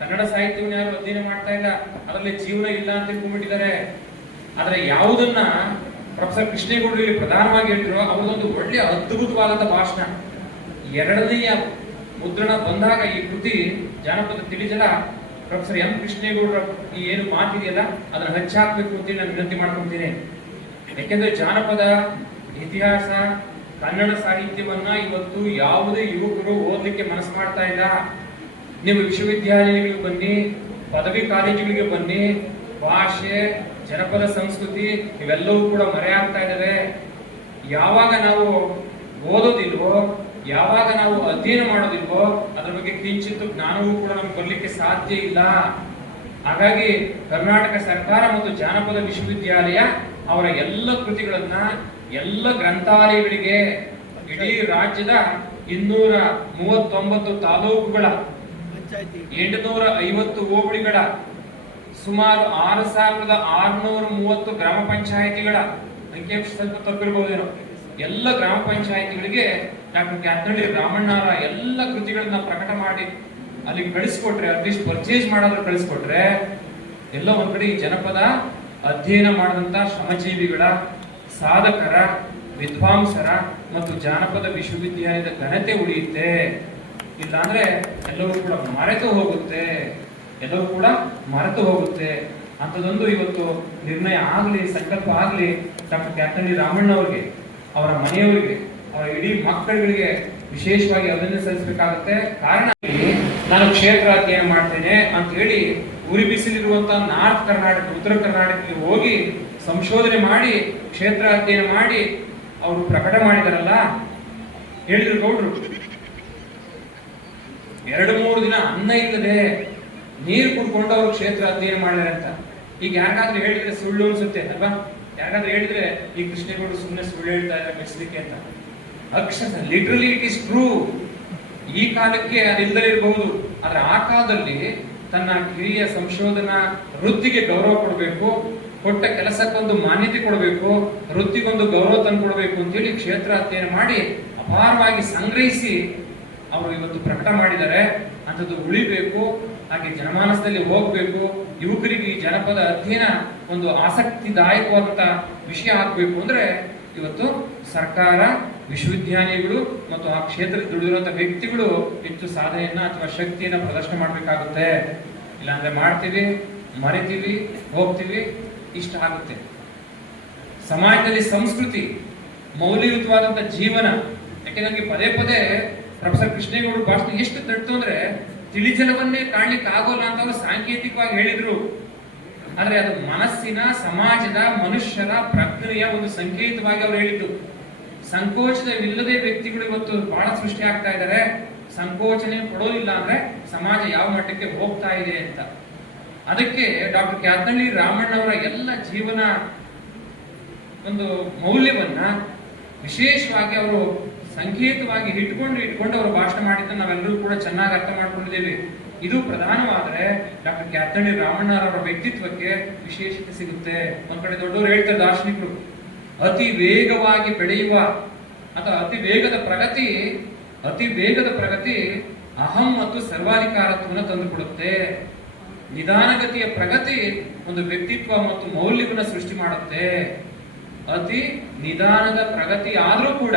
ಕನ್ನಡ ಸಾಹಿತ್ಯವನ್ನು ಯಾರು ಅಧ್ಯಯನ ಮಾಡ್ತಾ ಇಲ್ಲ, ಅದರಲ್ಲಿ ಜೀವನ ಇಲ್ಲ ಅಂತ ತಿಳ್ಕೊಂಡ್ಬಿಟ್ಟಿದ್ದಾರೆ. ಆದ್ರೆ ಯಾವುದನ್ನ ಪ್ರೊಫೆಸರ್ ಕೃಷ್ಣೇಗೌಡರು ಇಲ್ಲಿ ಪ್ರಧಾನವಾಗಿ ಹೇಳಿದ್ರು, ಅವ್ರದೊಂದು ಒಳ್ಳೆಯ ಅದ್ಭುತವಾದಂತ ಭಾಷಣ. 2ನೆಯ ಮುದ್ರಣ ಬಂದಾಗ ಈ ಕೃತಿ ಜಾನಪದ ತಿಳಿಜಲ ಪ್ರೊಫೆಸರ್ ಎಂ ಕೃಷ್ಣೇಗೌಡರ ಈ ಏನು ಮಾತಿದೆಯಲ್ಲ ಅದನ್ನ ಹಚ್ಚಾಕ್ಬೇಕು ಅಂತ ನಾನು ವಿನಂತಿ ಮಾಡ್ಕೊಂತೀನಿ. ಯಾಕೆಂದ್ರೆ ಜಾನಪದ ಇತಿಹಾಸ ಕನ್ನಡ ಸಾಹಿತ್ಯವನ್ನ ಇವತ್ತು ಯಾವುದೇ ಯುವಕರು ಓದಲಿಕ್ಕೆ ಮನಸ್ಸು ಮಾಡ್ತಾ ಇಲ್ಲ. ನೀವು ವಿಶ್ವವಿದ್ಯಾಲಯಗಳಿಗೆ ಬನ್ನಿ, ಪದವಿ ಕಾಲೇಜುಗಳಿಗೆ ಬನ್ನಿ, ಭಾಷೆ, ಜನಪದ ಸಂಸ್ಕೃತಿ ಇವೆಲ್ಲವೂ ಕೂಡ ಮರೆಯಾಗ್ತಾ ಇದ್ದಾವೆ. ಯಾವಾಗ ನಾವು ಓದೋದಿಲ್ವೋ, ಯಾವಾಗ ನಾವು ಅಧ್ಯಯನ ಮಾಡೋದಿಲ್ವೋ ಅದ್ರ ಬಗ್ಗೆ ಕಿಂಚಿತ್ತು ಜ್ಞಾನವೂ ಕೂಡ ನಮ್ಗೆ ಬರ್ಲಿಕ್ಕೆ ಸಾಧ್ಯ ಇಲ್ಲ. ಹಾಗಾಗಿ ಕರ್ನಾಟಕ ಸರ್ಕಾರ ಮತ್ತು ಜಾನಪದ ವಿಶ್ವವಿದ್ಯಾಲಯ ಅವರ ಎಲ್ಲ ಕೃತಿಗಳನ್ನ ಎಲ್ಲ ಗ್ರಂಥಾಲಯಗಳಿಗೆ, ಇಡೀ ರಾಜ್ಯದ 239 ತಾಲೂಕುಗಳ 850 ಹೋಬಳಿಗಳ ಸುಮಾರು 6630 ಗ್ರಾಮ ಪಂಚಾಯಿತಿಗಳ ಅಂಕಿಅಂಶ ಸ್ವಲ್ಪ ತಪ್ಪಿರ್ಬಹುದೇನೋ, ಎಲ್ಲ ಗ್ರಾಮ ಪಂಚಾಯಿತಿಗಳಿಗೆ ಡಾಕ್ಟರ್ ಕ್ಯಾತನಹಳ್ಳಿ ರಾಮಣ್ಣವರ ಎಲ್ಲ ಕೃತಿಗಳನ್ನ ಪ್ರಕಟ ಮಾಡಿ ಅಲ್ಲಿಗೆ ಕಳಿಸ್ಕೊಟ್ರೆ, ಅಟ್ಲೀಸ್ಟ್ ಪರ್ಚೇಸ್ ಮಾಡೋದ್ರ ಕಳಿಸ್ಕೊಟ್ರೆ, ಎಲ್ಲ ಒಂದ್ ಕಡೆ ಈ ಜನಪದ ಅಧ್ಯಯನ ಮಾಡಿದಂತ ಶ್ರಮಜೀವಿಗಳ, ಸಾಧಕರ, ವಿದ್ವಾಂಸರ ಮತ್ತು ಜಾನಪದ ವಿಶ್ವವಿದ್ಯಾಲಯದ ಘನತೆ ಉಳಿಯುತ್ತೆ. ಇಲ್ಲಾಂದ್ರೆ ಎಲ್ಲವೂ ಕೂಡ ಮರೆತು ಹೋಗುತ್ತೆ. ಅಂಥದ್ದೊಂದು ಇವತ್ತು ನಿರ್ಣಯ ಆಗ್ಲಿ, ಸಂಕಲ್ಪ ಆಗ್ಲಿ ಡಾಕ್ಟರ್ ಕ್ಯಾತನಹಳ್ಳಿ ರಾಮಣ್ಣ ಅವರಿಗೆ, ಅವರ ಮನೆಯವರಿಗೆ, ಅವರ ಇಡೀ ಮಕ್ಕಳುಗಳಿಗೆ ವಿಶೇಷವಾಗಿ ಅಭಿನಂದನೆ ಸಲ್ಲಿಸಬೇಕಾಗುತ್ತೆ. ಕಾರಣ ನಾನು ಕ್ಷೇತ್ರ ಅಧ್ಯಯನ ಮಾಡ್ತೇನೆ ಅಂತ ಹೇಳಿ ಉರಿ ಬಿಸಿಲಿರುವಂತಹ ನಾರ್ತ್ ಕರ್ನಾಟಕ, ಉತ್ತರ ಕರ್ನಾಟಕಕ್ಕೆ ಹೋಗಿ ಸಂಶೋಧನೆ ಮಾಡಿ ಕ್ಷೇತ್ರ ಅಧ್ಯಯನ ಮಾಡಿ ಅವರು ಪ್ರಕಟ ಮಾಡಿದಾರಲ್ಲ, ಹೇಳಿದ್ರು ಗೌಡ್ರು 2-3 ದಿನ ಅನ್ನ ಇಲ್ಲದೆ ನೀರು ಕುಡ್ಕೊಂಡು ಅವರು ಕ್ಷೇತ್ರ ಅಧ್ಯಯನ ಮಾಡಿದಾರೆ ಅಂತ. ಈಗ ಯಾರಿಗಾದ್ರೂ ಹೇಳಿದ್ರೆ ಸುಳ್ಳು ಅನ್ಸುತ್ತೆ ಅಲ್ವಾ? ಯಾರಿಗಾದ್ರೂ ಹೇಳಿದ್ರೆ ಈ ಕೃಷ್ಣೇಗೌಡರು ಸುಮ್ಮನೆ ಸುಳ್ಳು ಹೇಳ್ತಾ ಇದ್ದಾರೆ ಮೆಚ್ಚಲಿಕ್ಕೆ ಅಂತ. ಅಕ್ಷರ ಲಿಟ್ರಲಿ ಇಟ್ ಇಸ್ ಟ್ರೂ. ಈ ಕಾಲಕ್ಕೆ ಅದಿಲ್ಲದೆ ಇರಬಹುದು, ಆದ್ರೆ ಆ ಕಾಲದಲ್ಲಿ ತನ್ನ ಕಿರಿಯ ಸಂಶೋಧನಾ ವೃತ್ತಿಗೆ ಗೌರವ ಕೊಡಬೇಕು, ಕೊಟ್ಟ ಕೆಲಸಕ್ಕೊಂದು ಮಾನ್ಯತೆ ಕೊಡಬೇಕು, ವೃತ್ತಿಗೊಂದು ಗೌರವ ತಂದು ಕೊಡಬೇಕು ಅಂತೇಳಿ ಕ್ಷೇತ್ರ ಅಧ್ಯಯನ ಮಾಡಿ ಅಪಾರವಾಗಿ ಸಂಗ್ರಹಿಸಿ ಅವರು ಇವತ್ತು ಪ್ರಕಟ ಮಾಡಿದ್ದಾರೆ. ಅಂಥದ್ದು ಉಳಿಬೇಕು, ಹಾಗೆ ಜನಮಾನಸದಲ್ಲಿ ಹೋಗ್ಬೇಕು. ಯುವಕರಿಗೆ ಈ ಜನಪದ ಅಧ್ಯಯನ ಒಂದು ಆಸಕ್ತಿದಾಯಕವಾದಂತ ವಿಷಯ ಆಗ್ಬೇಕು ಅಂದ್ರೆ ಇವತ್ತು ಸರ್ಕಾರ, ವಿಶ್ವವಿದ್ಯಾಲಯಗಳು ಮತ್ತು ಆ ಕ್ಷೇತ್ರದಲ್ಲಿ ದುಡಿದಿರುವಂತಹ ವ್ಯಕ್ತಿಗಳು ಹೆಚ್ಚು ಸಾಧನೆಯನ್ನ ಅಥವಾ ಶಕ್ತಿಯನ್ನ ಪ್ರದರ್ಶನ ಮಾಡಬೇಕಾಗುತ್ತೆ. ಇಲ್ಲಾಂದ್ರೆ ಮಾಡ್ತೀವಿ, ಮರಿತೀವಿ, ಹೋಗ್ತೀವಿ, ಇಷ್ಟ ಆಗುತ್ತೆ. ಸಮಾಜದಲ್ಲಿ ಸಂಸ್ಕೃತಿ, ಮೌಲ್ಯಯುತವಾದಂತ ಜೀವನ. ಯಾಕೆ ನನಗೆ ಪದೇ ಪದೇ ಪ್ರೊಫೆಸರ್ ಕೃಷ್ಣೇಗೌಡರು ಭಾಷಣ ಎಷ್ಟು ತಟ್ಟು ಅಂದ್ರೆ ತಿಳಿಜಲವನ್ನೇ ಕಾಣ್ಲಿಕ್ಕೆ ಆಗೋಲ್ಲ ಅಂತ ಅವರು ಸಾಂಕೇತಿಕವಾಗಿ ಹೇಳಿದ್ರು. ಆದ್ರೆ ಅದು ಮನಸ್ಸಿನ, ಸಮಾಜದ, ಮನುಷ್ಯರ ಪ್ರಜ್ಞೆಯ ಒಂದು ಸಂಕೇತವಾಗಿ ಅವರು ಹೇಳಿದ್ದು. ಸಂಕೋಚನವಿಲ್ಲದೆ ವ್ಯಕ್ತಿಗಳು ಇವತ್ತು ಬಹಳ ಸೃಷ್ಟಿ ಆಗ್ತಾ ಇದ್ದಾರೆ. ಸಂಕೋಚನೆ ಪಡೋದಿಲ್ಲ ಅಂದ್ರೆ ಸಮಾಜ ಯಾವ ಮಟ್ಟಕ್ಕೆ ಹೋಗ್ತಾ ಇದೆ ಅಂತ. ಅದಕ್ಕೆ ಡಾಕ್ಟರ್ ಕ್ಯಾತನಹಳ್ಳಿ ರಾಮಣ್ಣ ಅವರ ಎಲ್ಲ ಜೀವನ ಒಂದು ಮೌಲ್ಯವನ್ನ ವಿಶೇಷವಾಗಿ ಅವರು ಸಂಕೇತವಾಗಿ ಇಟ್ಕೊಂಡು ಅವರು ಭಾಷಣ ಮಾಡಿದ್ದ ನಾವೆಲ್ಲರೂ ಕೂಡ ಚೆನ್ನಾಗಿ ಅರ್ಥ ಮಾಡ್ಕೊಂಡಿದ್ದೇವೆ. ಇದು ಪ್ರಧಾನವಾದರೆ ಡಾಕ್ಟರ್ ಕ್ಯಾತನಹಳ್ಳಿ ರಾಮಣ್ಣ ಅವರ ವ್ಯಕ್ತಿತ್ವಕ್ಕೆ ವಿಶೇಷತೆ ಸಿಗುತ್ತೆ. ಒಂದ್ ಕಡೆ ದೊಡ್ಡವರು ಹೇಳ್ತಾರೆ ದಾರ್ಶನಿಕರು, ಅತಿ ವೇಗವಾಗಿ ಬೆಳೆಯುವ ಅಥವಾ ಅತಿ ವೇಗದ ಪ್ರಗತಿ ಅಹಂ ಮತ್ತು ಸರ್ವಾಧಿಕಾರತ್ವವನ್ನು ತಂದುಕೊಡುತ್ತೆ. ನಿಧಾನಗತಿಯ ಪ್ರಗತಿ ಒಂದು ವ್ಯಕ್ತಿತ್ವ ಮತ್ತು ಮೌಲ್ಯವನ್ನು ಸೃಷ್ಟಿ ಮಾಡುತ್ತೆ. ಅತಿ ನಿಧಾನದ ಪ್ರಗತಿ ಆದ್ರೂ ಕೂಡ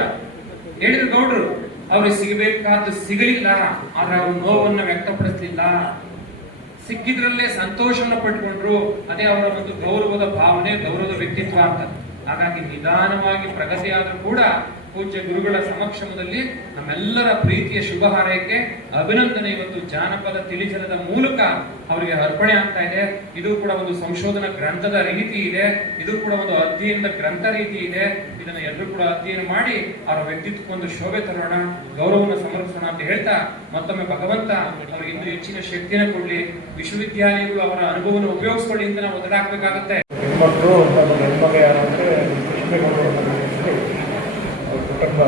ಹೇಳಿದ್ರು ಗೌಡ್ರು, ಅವ್ರಿಗೆ ಸಿಗಬೇಕಾದ್ದು ಸಿಗಲಿಲ್ಲ, ಆದ್ರೆ ಅವ್ರ ನೋವನ್ನ ವ್ಯಕ್ತಪಡಿಸಲಿಲ್ಲ. ಸಿಕ್ಕಿದ್ರಲ್ಲೇ ಸಂತೋಷವನ್ನು ಪಟ್ಕೊಂಡ್ರು. ಅದೇ ಅವರ ಒಂದು ಗೌರವದ ಭಾವನೆ, ಗೌರವದ ವ್ಯಕ್ತಿತ್ವ ಅಂತ. ಹಾಗಾಗಿ ನಿಧಾನವಾಗಿ ಪ್ರಗತಿ ಆದ್ರೂ ಕೂಡ ಪೂಜ್ಯ ಗುರುಗಳ ಸಮಕ್ಷಮದಲ್ಲಿ ನಮ್ಮೆಲ್ಲರ ಪ್ರೀತಿಯ ಶುಭ ಹಾರೈಕೆ, ಅಭಿನಂದನೆ ಇವತ್ತು ಜಾನಪದ ತಿಳಿಜಲದ ಮೂಲಕ ಅವರಿಗೆ ಅರ್ಪಣೆ ಆಗ್ತಾ ಇದೆ. ಇದು ಕೂಡ ಒಂದು ಸಂಶೋಧನಾ ಗ್ರಂಥದ ರೀತಿ ಇದೆ, ಇದು ಕೂಡ ಒಂದು ಅಧ್ಯಯನದ ಗ್ರಂಥ ರೀತಿ ಇದೆ. ಇದನ್ನ ಎಲ್ಲರೂ ಕೂಡ ಅಧ್ಯಯನ ಮಾಡಿ ಅವರ ವ್ಯಕ್ತಿತ್ವಕ್ಕೊಂದು ಶೋಭೆ ತರೋಣ, ಗೌರವವನ್ನು ಸಮರ್ಪಿಸೋಣ ಅಂತ ಹೇಳ್ತಾ ಮತ್ತೊಮ್ಮೆ ಭಗವಂತ ಅವರಿಗೆ ಇನ್ನೂ ಹೆಚ್ಚಿನ ಶಕ್ತಿಯನ್ನು ಕೊಡ್ಲಿ, ವಿಶ್ವವಿದ್ಯಾಲಯಗಳು ಅವರ ಅನುಭವವನ್ನು ಉಪಯೋಗಿಸ್ಕೊಳ್ಳಿ ಅಂತ ನಾವು ಒದರಾಗಬೇಕಾಗತ್ತೆ. ಹೆಣ್ಮಕ್ಳು ಹೆಣ್ಮಗ ಯಾರಂದ್ರೆ ಕೃಷ್ಣೇಗೌಡರು ಅವ್ರ ಕುಟುಂಬ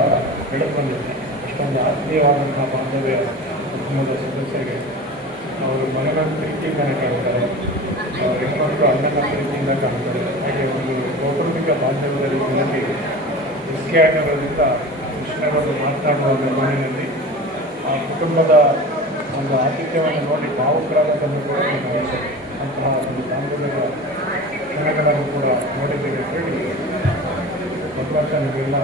ಬೆಳೆದು ಬಂದಿದೆ. ಅಷ್ಟೊಂದು ಆತ್ಮೀಯವಾದಂತಹ ಬಾಂಧವ್ಯ ಕುಟುಂಬದ ಸದಸ್ಯರಿಗೆ ಅವರು ಮನೆಗಳ ಪ್ರೀತಿಯಿಂದಲೇ ಕಾಣ್ತಾರೆ, ಅವ್ರ ಹೆಣ್ಮಕ್ಳು ಅಣ್ಣನ ಪ್ರೀತಿಯಿಂದ ಕಾಣ್ತಾರೆ. ಹಾಗೆ ಒಂದು ಕೌಟುಂಬಿಕ ಬಾಂಧವ್ಯದ ರೀತಿಯಲ್ಲಿ ಮುಖ್ಯ ಕೃಷ್ಣವರು ಮಾತನಾಡುವ ನಿರ್ವಹಣೆಯಲ್ಲಿ ಆ ಕುಟುಂಬದ ಒಂದು ಆತಿಥ್ಯವನ್ನು ನೋಡಿ ಭಾವುಕರಾಗದನ್ನು ಕೂಡ ಅಂತಹ ಒಂದು ಬಾಂಧವ್ಯದ ಕ್ಷಣಗಳನ್ನು ಕೂಡ ನೋಡಿದ್ದೇವೆ ಅಂತ ಹೇಳಿ ಭಗವಂತ ನಿಮಗೆಲ್ಲ